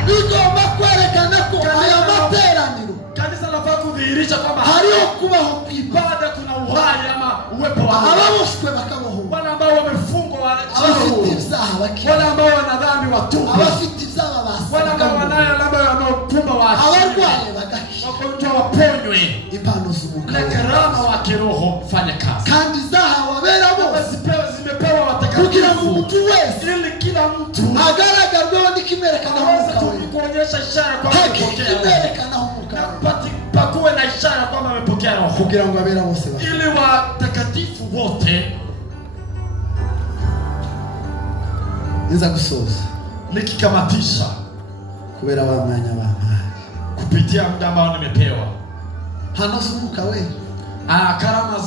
Bigomba kwerekana ko aya materaniro kanisa lafaa kudhihirisha kwamba hariho kubaho kw'ibada, kuna uhai ama uwepo wa ababoshwe bakaboho, wale ambao wamefungwa abafite ibyaha bakira, wale ambao wana dhambi watubu, abafite ibyaha basi, wale ambao wanayo labda wanaokumba waache, abarwaye bagahisha, wagonjwa waponywe, impano z'umwuka na karama wa kiroho fanya kazi, kandi zahawe abera bose zimepewa watakatifu, kugira ngo umuntu wese ili kila mtu agaragarweho n'ikimerekana kuonyesha ishara kwamba pakuwe na ishara kwamba amepokea roho, kugira ngo abera bose ili watakatifu wote. Niza gusoza nikikamatisha kubera wa mwanya bampaye kupitia muda ambao nimepewa, hano zumuka we karama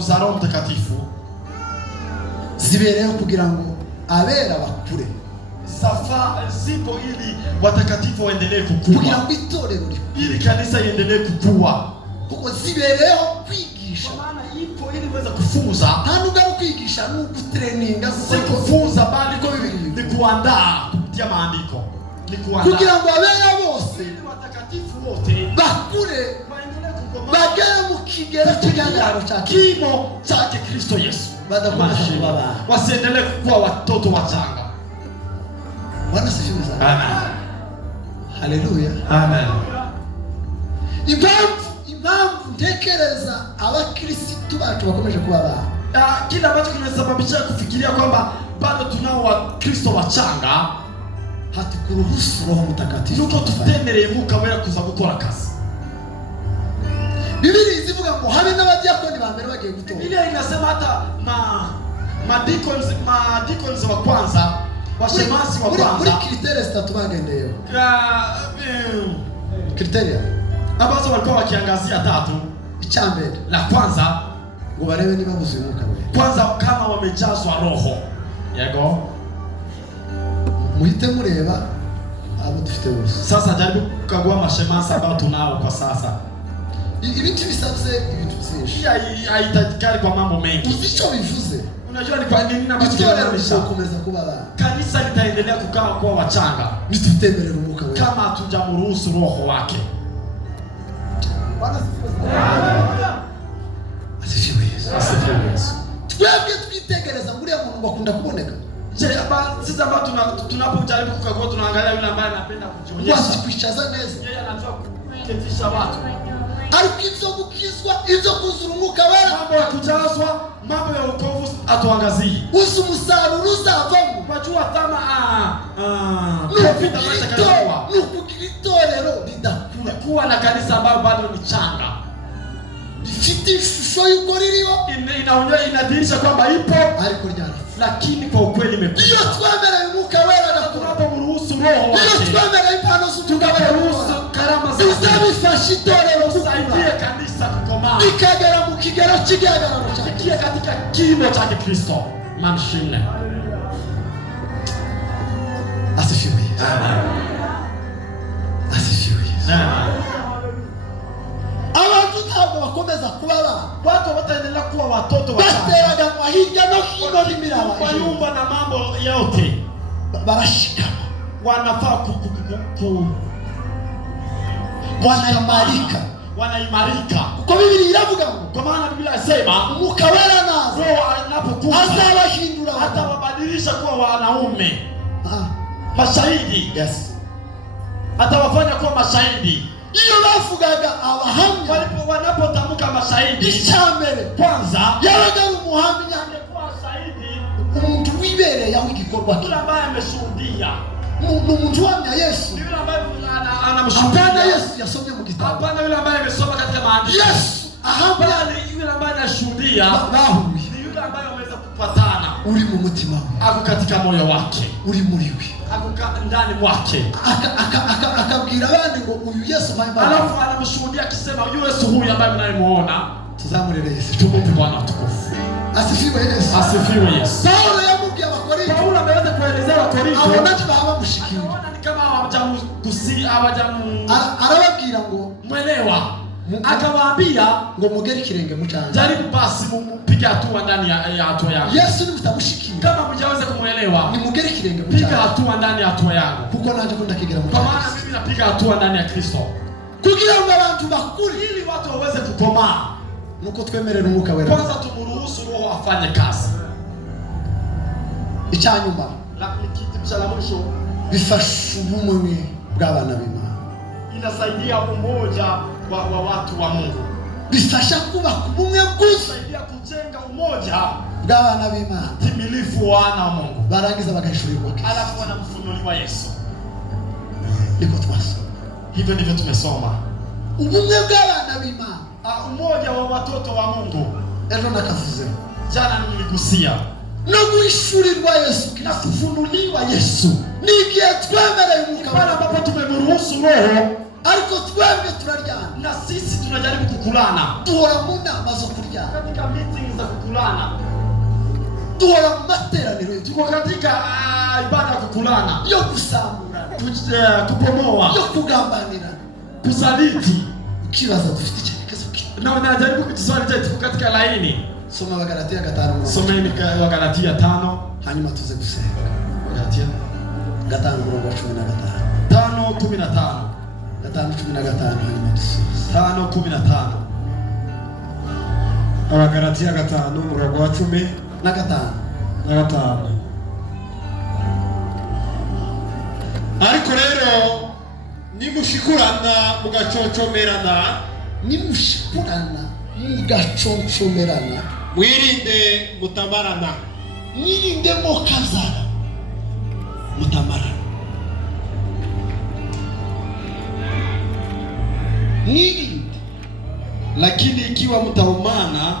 za Roho Mtakatifu zibereho kugira ngo abera bakure, zipo ili watakatifu waendelee kukua, kugira ngo itorero ili kanisa iendelee kukua, kuko zibereho kwigisha, maana ipo ili uweze kufunza. Ntanuga kwigisha ni ukutraininga, si kufunza bali ni kuandaa kupitia maandiko, ni kuandaa kugira ngo abera bose ili watakatifu wote bakure, waendelee kukua, bagere mu kigero cy'igihagararo cyake kimo chake Kristo Yesu, wasiendelee kuwa watoto wachanga. Bwana sifiwe sana. Amen. Haleluya. Amen. Impamvu ntekereza abakristo bacu bakomeje kuba ba. Kila ambacho kinasababisha kufikiria kwamba bado tunao Wakristo wachanga, hatukuruhusu Roho Mtakatifu nuko tutemereye Mwuka Wera kuza gukora kazi. Biblia izivuga ngo habe n'abadiakoni ba mbere bagiye gutora. Biblia inasema hata madikons wa kwanza, washemasi wa kwanza, muri kriteria zitatu bagendeyeho. Kriteria ambazo walikuwa wakiangazia tatu. Icyambere, la kwanza ngo barebe niba buzuye Mwuka Wera. Kwanza kama wamejazwa roho. Yego. Muhite mureba abo dufite bose. Sasa jaribu kukagua mashemasi ambao tunao kwa sasa. Ibintu bisabye ibintu byinshi. Haitakikani kwa mambo mengi. Uzicho bivuze. Unajua ni kwa nini na matukio kumeza kuba ba. Kanisa litaendelea kukaa kwa wachanga. Nitutemberera Mwuka Wera. Kama hatujamruhusu roho wake. Bwana asifiwe Yesu. Asifiwe Yesu. Twebwe twitegereza muri ya muntu bakunda kuboneka. Je, sisi ambao tunapojaribu kukagua tunaangalia yule ambaye anapenda kujionyesha. Wasikwishaza neza. Yeye anajua kuketisha watu. Ariko ivyo gukizwa, ivyo kuzura Umwuka Wera, mambo ya kujazwa, mambo ya wokovu atuangazii. Usu musaruro uzavamo. Wajua kama nukugitorero lidakura. Kuwa na kanisa ambalo bado ni changa. Rifite ishusho yuko ririho. Inadhihirisha kwamba ipo ariko ryara. Lakini kwa ukweli imekuwa. Iyo twemera Mwuka Wera na tunapomruhusu roho wake. Iyo twemera impano tukaruhusu karama za bizabifasha itorero kusaidia kanisa kukomaa. Ikagera mu kigero cy'igihagararo cyake katika kimo cha Kristo. Manshine. Asifiwe. Asifiwe. Abantu ntabwo bakomeza kuba watu wataendelea kuwa watoto wachanga. Bateraga kwa hirya no hino limiraba. Kwa nyumba na mambo yote. Barashikama. Wanafaa wanaimarika. Kwa Biblia iravuga ngo, kwa maana Biblia inasema Mwuka Wera naza roho anapokuja azabahindura, atawabadilisha kuwa wanaume. Mashahidi. Yes. Atawafanya kuwa mashahidi. Iyo bavugaga abahamya wanapotamka mashahidi, icyambere kwanza yabaga umuhamya, angekuwa shahidi umuntu wibereye aho igikorwa kile ambaye ameshuhudia. Mungu wa Yesu. Ni yule ambaye anamshuhudia. Hapana Yesu yasomye mu gitabo. Hapana yule ambaye amesoma katika maandiko. Yesu hapana yule ambaye anashuhudia. Bahuye. Ni yule ambaye ameweza kupatana. Uri mu mutima we. Ako katika moyo wake. Uri muri we. Ako ndani mwake. Akabwira abandi ngo uyu Yesu mpamvu. Alafu anamshuhudia akisema uyu Yesu huyu ambaye mnayemuona. Tuzamurere Yesu. Tumumpe Bwana tukufu. Asifiwe Yesu. Asifiwe Yesu. Paulo yamubwiye Abakorinto. Paulo ameweza kuelezea Wakorinto. Abona baba mushikira. Anaona ni kama hawajamu arababwira ngo mwelewa. Akawaambia ngo mugere kirenge mucanga. Jaribu basi mpige hatua ndani ya hatua yako. Yesu ni mtamushikira. Kama mjaweza kumuelewa, ni mugere kirenge mucanga. Piga hatua ndani ya hatua yako. Kuko nanje kunda kigera mucanga. Kwa maana mimi napiga hatua ndani ya Kristo. Kugira ngo abantu bakuri ili watu waweze kukomaa. Nuko twemerera umwuka wera. Kwanza tumuruhusu Roho afanye kazi. Icyanyuma la kitu cha mwisho bifasha ubumwe bw'abana b'Imana. Inasaidia umoja wa watu wa Mungu. Bifasha kuba kubumwe bwuzuye. Inasaidia kujenga umoja bw'abana b'Imana. Timilifu wana wa Mungu. Barangiza bagahishurirwa Kristo. Alafu wanamfunuliwa Yesu. Niko twasa. Hivyo ndivyo tumesoma. Ubumwe bw'abana b'Imana. Umoja wa watoto wa Mungu. Ejo nakavuze. Jana niligusia. No guhishurirwa Yesu na kufunuliwa Yesu. Nigiye twemereye umwuka pale ambapo tumemruhusu Roho, ariko twebwe turaryana. Na sisi tunajaribu kukulana. Duhora mu nama zo kuryana. Katika meetings za kukulana. Duhora mu materaniro. Tuko katika ibada ya kukulana. Yo kusambura. Kupomoa. Yo kugambanira. Kusaliti. Kibaza dufite icyerekezo kimwe. Na unajaribu kujiswali tuko katika laini. Soma Wagalatia 5. Someni Wagalatia 5. Hanyuma tuze gusenga. Wagalatia 5:15. 5:15. 5:15 hanyuma tuze. 5:15. Wagalatia 5:10 na 5. Ariko rero nimushikurana mugacocomerana, mwirinde mutamarana. Mwirinde mukazara mutamarana. Mwirinde. Lakini ikiwa mtaumana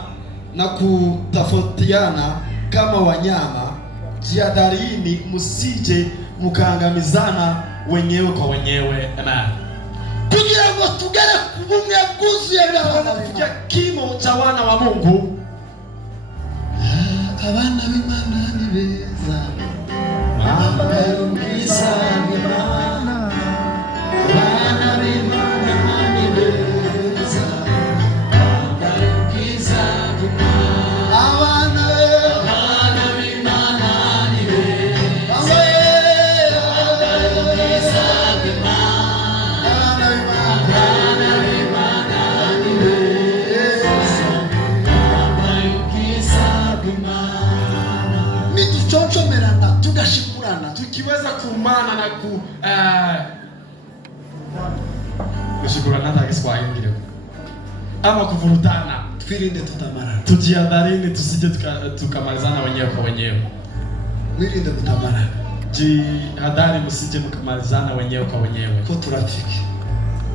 na kutafautiana kama wanyama, jihadharini msije mkaangamizana wenyewe kwa wenyewe. Amen. Kugira ngo tugere kubumwe bwuzuye kufikia kimo cha wana wa Mungu. Abana b'Imana ni beza. Bambaye ubwiza bw'Imana. Abana b'Imana ni beza. Bambaye ubwiza bw'Imana. Abana b'Imana ni beza. Bambaye ubwiza bw'Imana. Abana b'Imana ni beza. Bambaye ubwiza bw'Imana. Nituchochomerana tugashikurana, tukiweza kuumana na kushikurana hata Kiswahili ngine ama kuvurutana, twirinde tutamarana. Tujihadharini tusije tukamalizana wenyewe kwa wenyewe. Mwirinde tutamarana. Jihadhari msije mkamalizana wenyewe kwa wenyewe. Ko turafiki.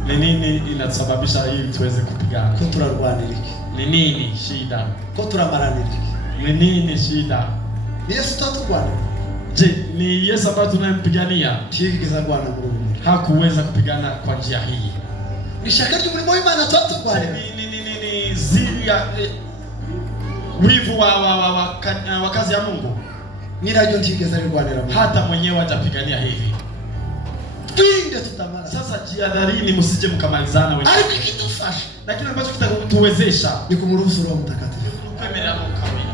Ni nini inasababisha hii tuweze kupigana? Ko turarwaniriki. Ni nini shida? Ko turamaraniriki. Ni nini shida? Ni Yesu tatukwana. Je, ni Yesu ambaye tunayempigania? Tikiza Bwana Mungu. Hakuweza kupigana kwa njia hii. Ni shaka ry'umurimo w'Imana tatukwana. Ni zilia wivu wa kazi ya Mungu. Nirajyo ntigeza rirwanira Mungu. Hata mwenyewe hajapigania hivi. Twinde tutamara. Sasa jihadharini msije mkamalizana wenyewe. Ariko kitufasha. Lakini ambacho kitatuwezesha ni kumruhusu Roho Mtakatifu. Kwemerera Mungu kamili.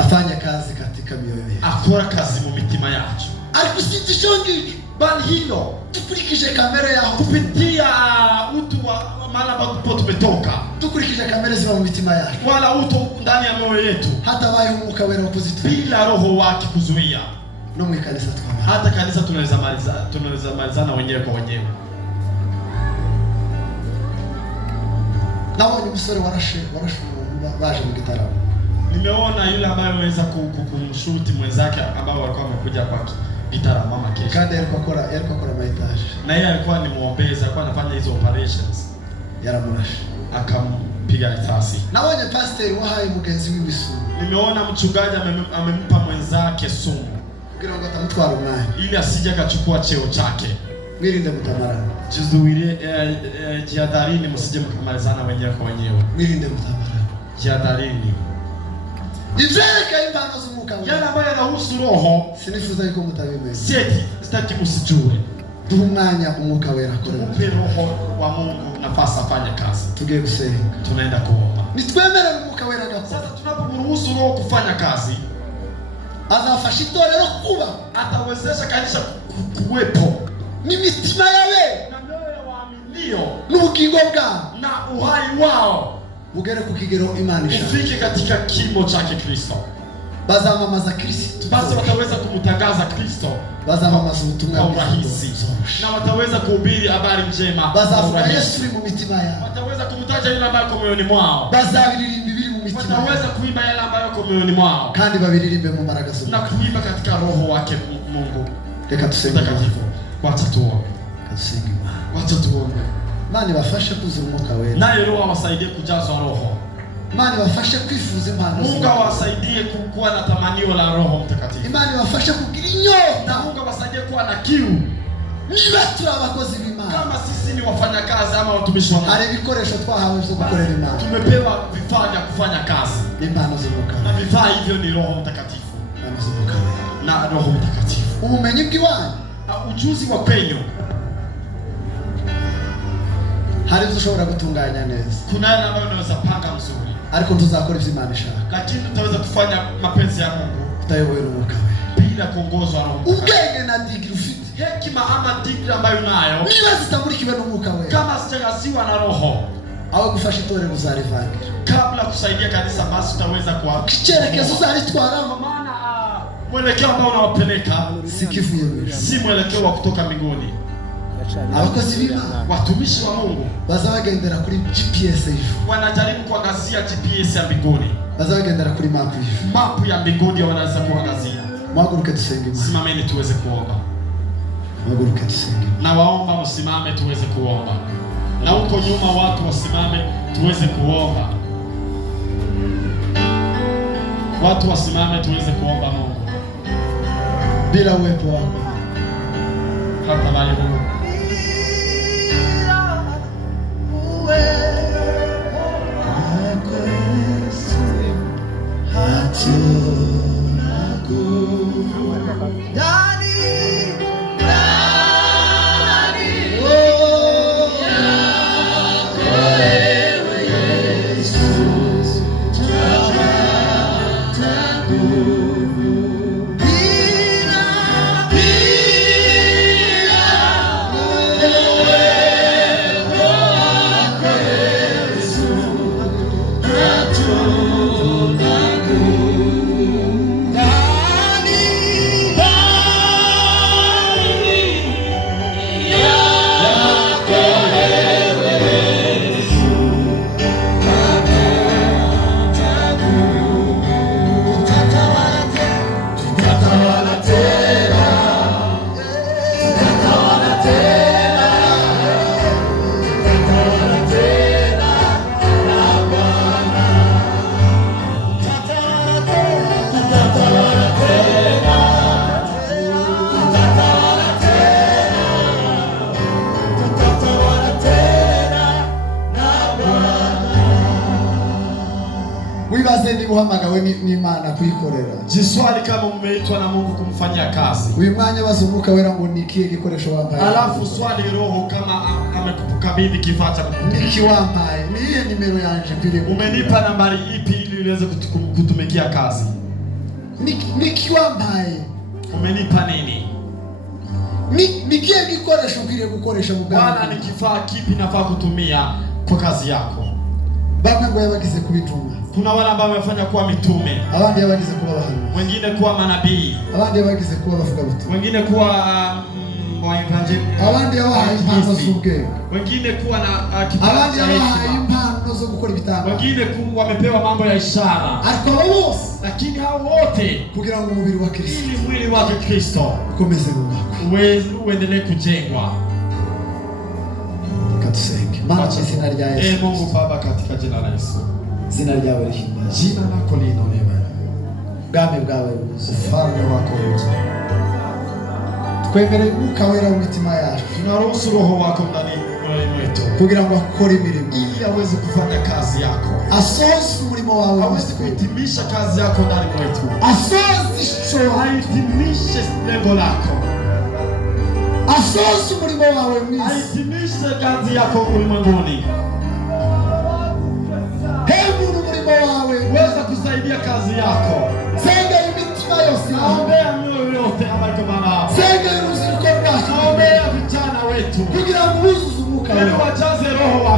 Afanye kazi katika mioyo yetu. Akora kazi mu mitima yacu. Ariko sitishongi bali hilo tukurikije kamera yaho kupitia utu wa maana ambapo tumetoka. Tukurikije kamera ziba mu mitima yacu. Wala utu ndani ya moyo yetu. Hata wayo umwuka wera opposite. Bila Roho wake kuzuia. No mu kanisa tukama. Hata kanisa tunaweza malizana wenyewe kwa wenyewe. Nawe ni msore warashe baje mu gitaramo. Nimeona yule ambaye ameweza kumshuti mwenzake ambao walikuwa wamekuja kwake. bitarama makesha. Kandi alikuwa akora mahitaji. Na yeye alikuwa ni muombezi, alikuwa anafanya hizo operations. Yaramurashe. Akampiga risasi. Nabonye pastor wahaye mugenzi wiwe sumu. Nimeona mchungaji amempa mwenzake sumu. Kugira ngo atamutwara umwanya. Ili asije akachukua cheo chake. Mwirinde mutamarana. Jizuilie jihadharini msije mkamalizana wenyewe kwa wenyewe. Mwirinde mutamarana. Jihadharini. Iveka impano z'umwuka wera. Yale ambayo yanahusu roho, sinifuza yuko mutabimenya. Sitaki msijue. Duha umwanya umwuka wera akora. Tupe roho wa Mungu nafasi afanye kazi. Tugiye gusenga. Tunaenda kuomba. Nitwemere umwuka wera agakora. Sasa tunapomruhusu roho kufanya kazi, azafasha itorero kuba, atawezesha kanisa kuwepo. N'imitima yawe na mioyo ya waaminio n'ubugingo bwabo na uhai wao ugere ku kigero Imana ishaka. Ufike katika kimo chake Kristo. Bazamamaza Kristo. Basi wataweza kumtangaza Kristo. Bazamamaza ubutumwa kwa urahisi. Na wataweza kuhubiri habari njema. Bazavuga Yesu mu mitima yao. Wataweza kumtaja yule ambaye yuko moyoni mwao. Bazabiririmba ibiri mu mitima. Wataweza kuimba yale ambayo yuko moyoni mwao. Kandi babiririmbe mu mbaraga z'Umwuka. Na kuimba katika roho wake Mungu. Reka tusenge takatifu. Wacha tuombe. Kasenge Imana. Wacha tuombe. Imana ibafashe kuzura umwuka wera. Naye roho awasaidie kujazwa roho. Imana ibafashe kwifuza impano. Mungu awasaidie kuwa na tamanio la Roho Mtakatifu. Imana ibafashe kugira inyota. Na Mungu awasaidie kuwa na kiu. Niba turi abakozi b'Imana. Kama sisi ni wafanyakazi ama watumishi wa Mungu. Hari ibikoresho twahawe byo gukorera Imana. Tumepewa vifaa vya kufanya kazi. Impano z'umwuka. Na vifaa hivyo ni Roho Mtakatifu. Impano z'umwuka na Roho Mtakatifu. Ubumenyi bw'iwanyu. Ujuzi wa kwenyu. Hari ushobora gutunganya neza. Kuna yale ambayo unaweza panga mzuri. Ariko tuzakora ivyo Imana ishaka. Lakini tutaweza kufanya mapenzi ya Mungu. Tutayoboye n'umwuka wera. Bila kuongozwa na Mungu. Ubwenge na degree ufite. Hekima ama degree ambayo unayo. Niba zitamurikiwe n'umwuka wera. Kama sijagaziwa na Roho. Aho gufasha itorero uzarivangira. Kabla kusaidia kanisa basi utaweza kwa kicherekezo uzalitwara maana mwelekeo ambao unawapeleka sikivuye mwisho. Si mwelekeo wa kutoka mbinguni. Abakozi b'Imana, watumishi wa Mungu bazabagendera kuri GPS hiyo. Wanajaribu kuangazia GPS ya mbinguni. Bazabagendera kuri map hiyo. Map ya mbinguni wanaweza kuangazia. Mwaguruke tusenge Imana. Simameni tuweze kuomba. Mwaguruke tusenge. Na waomba msimame tuweze kuomba. Na huko nyuma watu wasimame tuweze kuomba. Watu wasimame tuweze kuomba Mungu. Bila uwepo wako. Hata bali Mungu. Uhamagawe n'Imana kuyikorera. Jiswali kama umeitwa na Mungu kumfanyia kazi. Uyu mwanya bazumuka wera ngo nikiye gikoresho wampaye. Alafu swali Roho kama amekukabidhi kifaa cha niki wampaye. Ni iye nimero yanje pili. Umenipa nambari ipi ili niweze kutumikia kazi? Niki wampaye. Umenipa nini? Nikiye gikoresho ukiriye gukoresha muganga. Bwana ni kifaa kipi nafaa kutumia kwa kazi yako? Bamwe ngo yabagize kubituma. Kuna wale ambao wamefanya kuwa mitume. Abandi yabagize kuba abahanuzi. Wengine kuwa manabii. Abandi yabagize kuba bavuga butumwa. Wengine kuwa abandi yabahaye impano z'ubwenge, wengine kuwa na abandi yabahaye impano zo gukora ibitangaza, wengine wamepewa mambo ya ishara. Ariko bose, lakini hao wote kugira ngo umubiri wa Kristo, ili mwili wa Kristo ukomeze kubakwa, uendelee kujengwa. Katusenge. Baba, jina la Yesu. Mungu Baba, katika jina la Yesu. Jina lako lihimbawe. Jina lako liinuliwe. Ubwami bwawe buze. Ufalme wako uje. Twemere Mwuka Wera mu mitima yacu. Tunaruhusu Roho wako ndani mwetu kugira ngo akore imirimo, ili aweze kufanya kazi yako, asoze umurimo wawe, aweze kuhitimisha kazi yako ndani mwetu, asoze ahitimishe lengo lako, asoze umurimo wawe mwisi, ahitimishe kazi yako ulimwenguni. Hebu umurimo wawe weza kusaidia kazi yako. Senga imitima yose, naombea mioyo yote ambayo Baba, senga uruziko rwacu, naombea vijana wetu kugira ngo buzuze Umwuka Wako, wajaze Roho wako.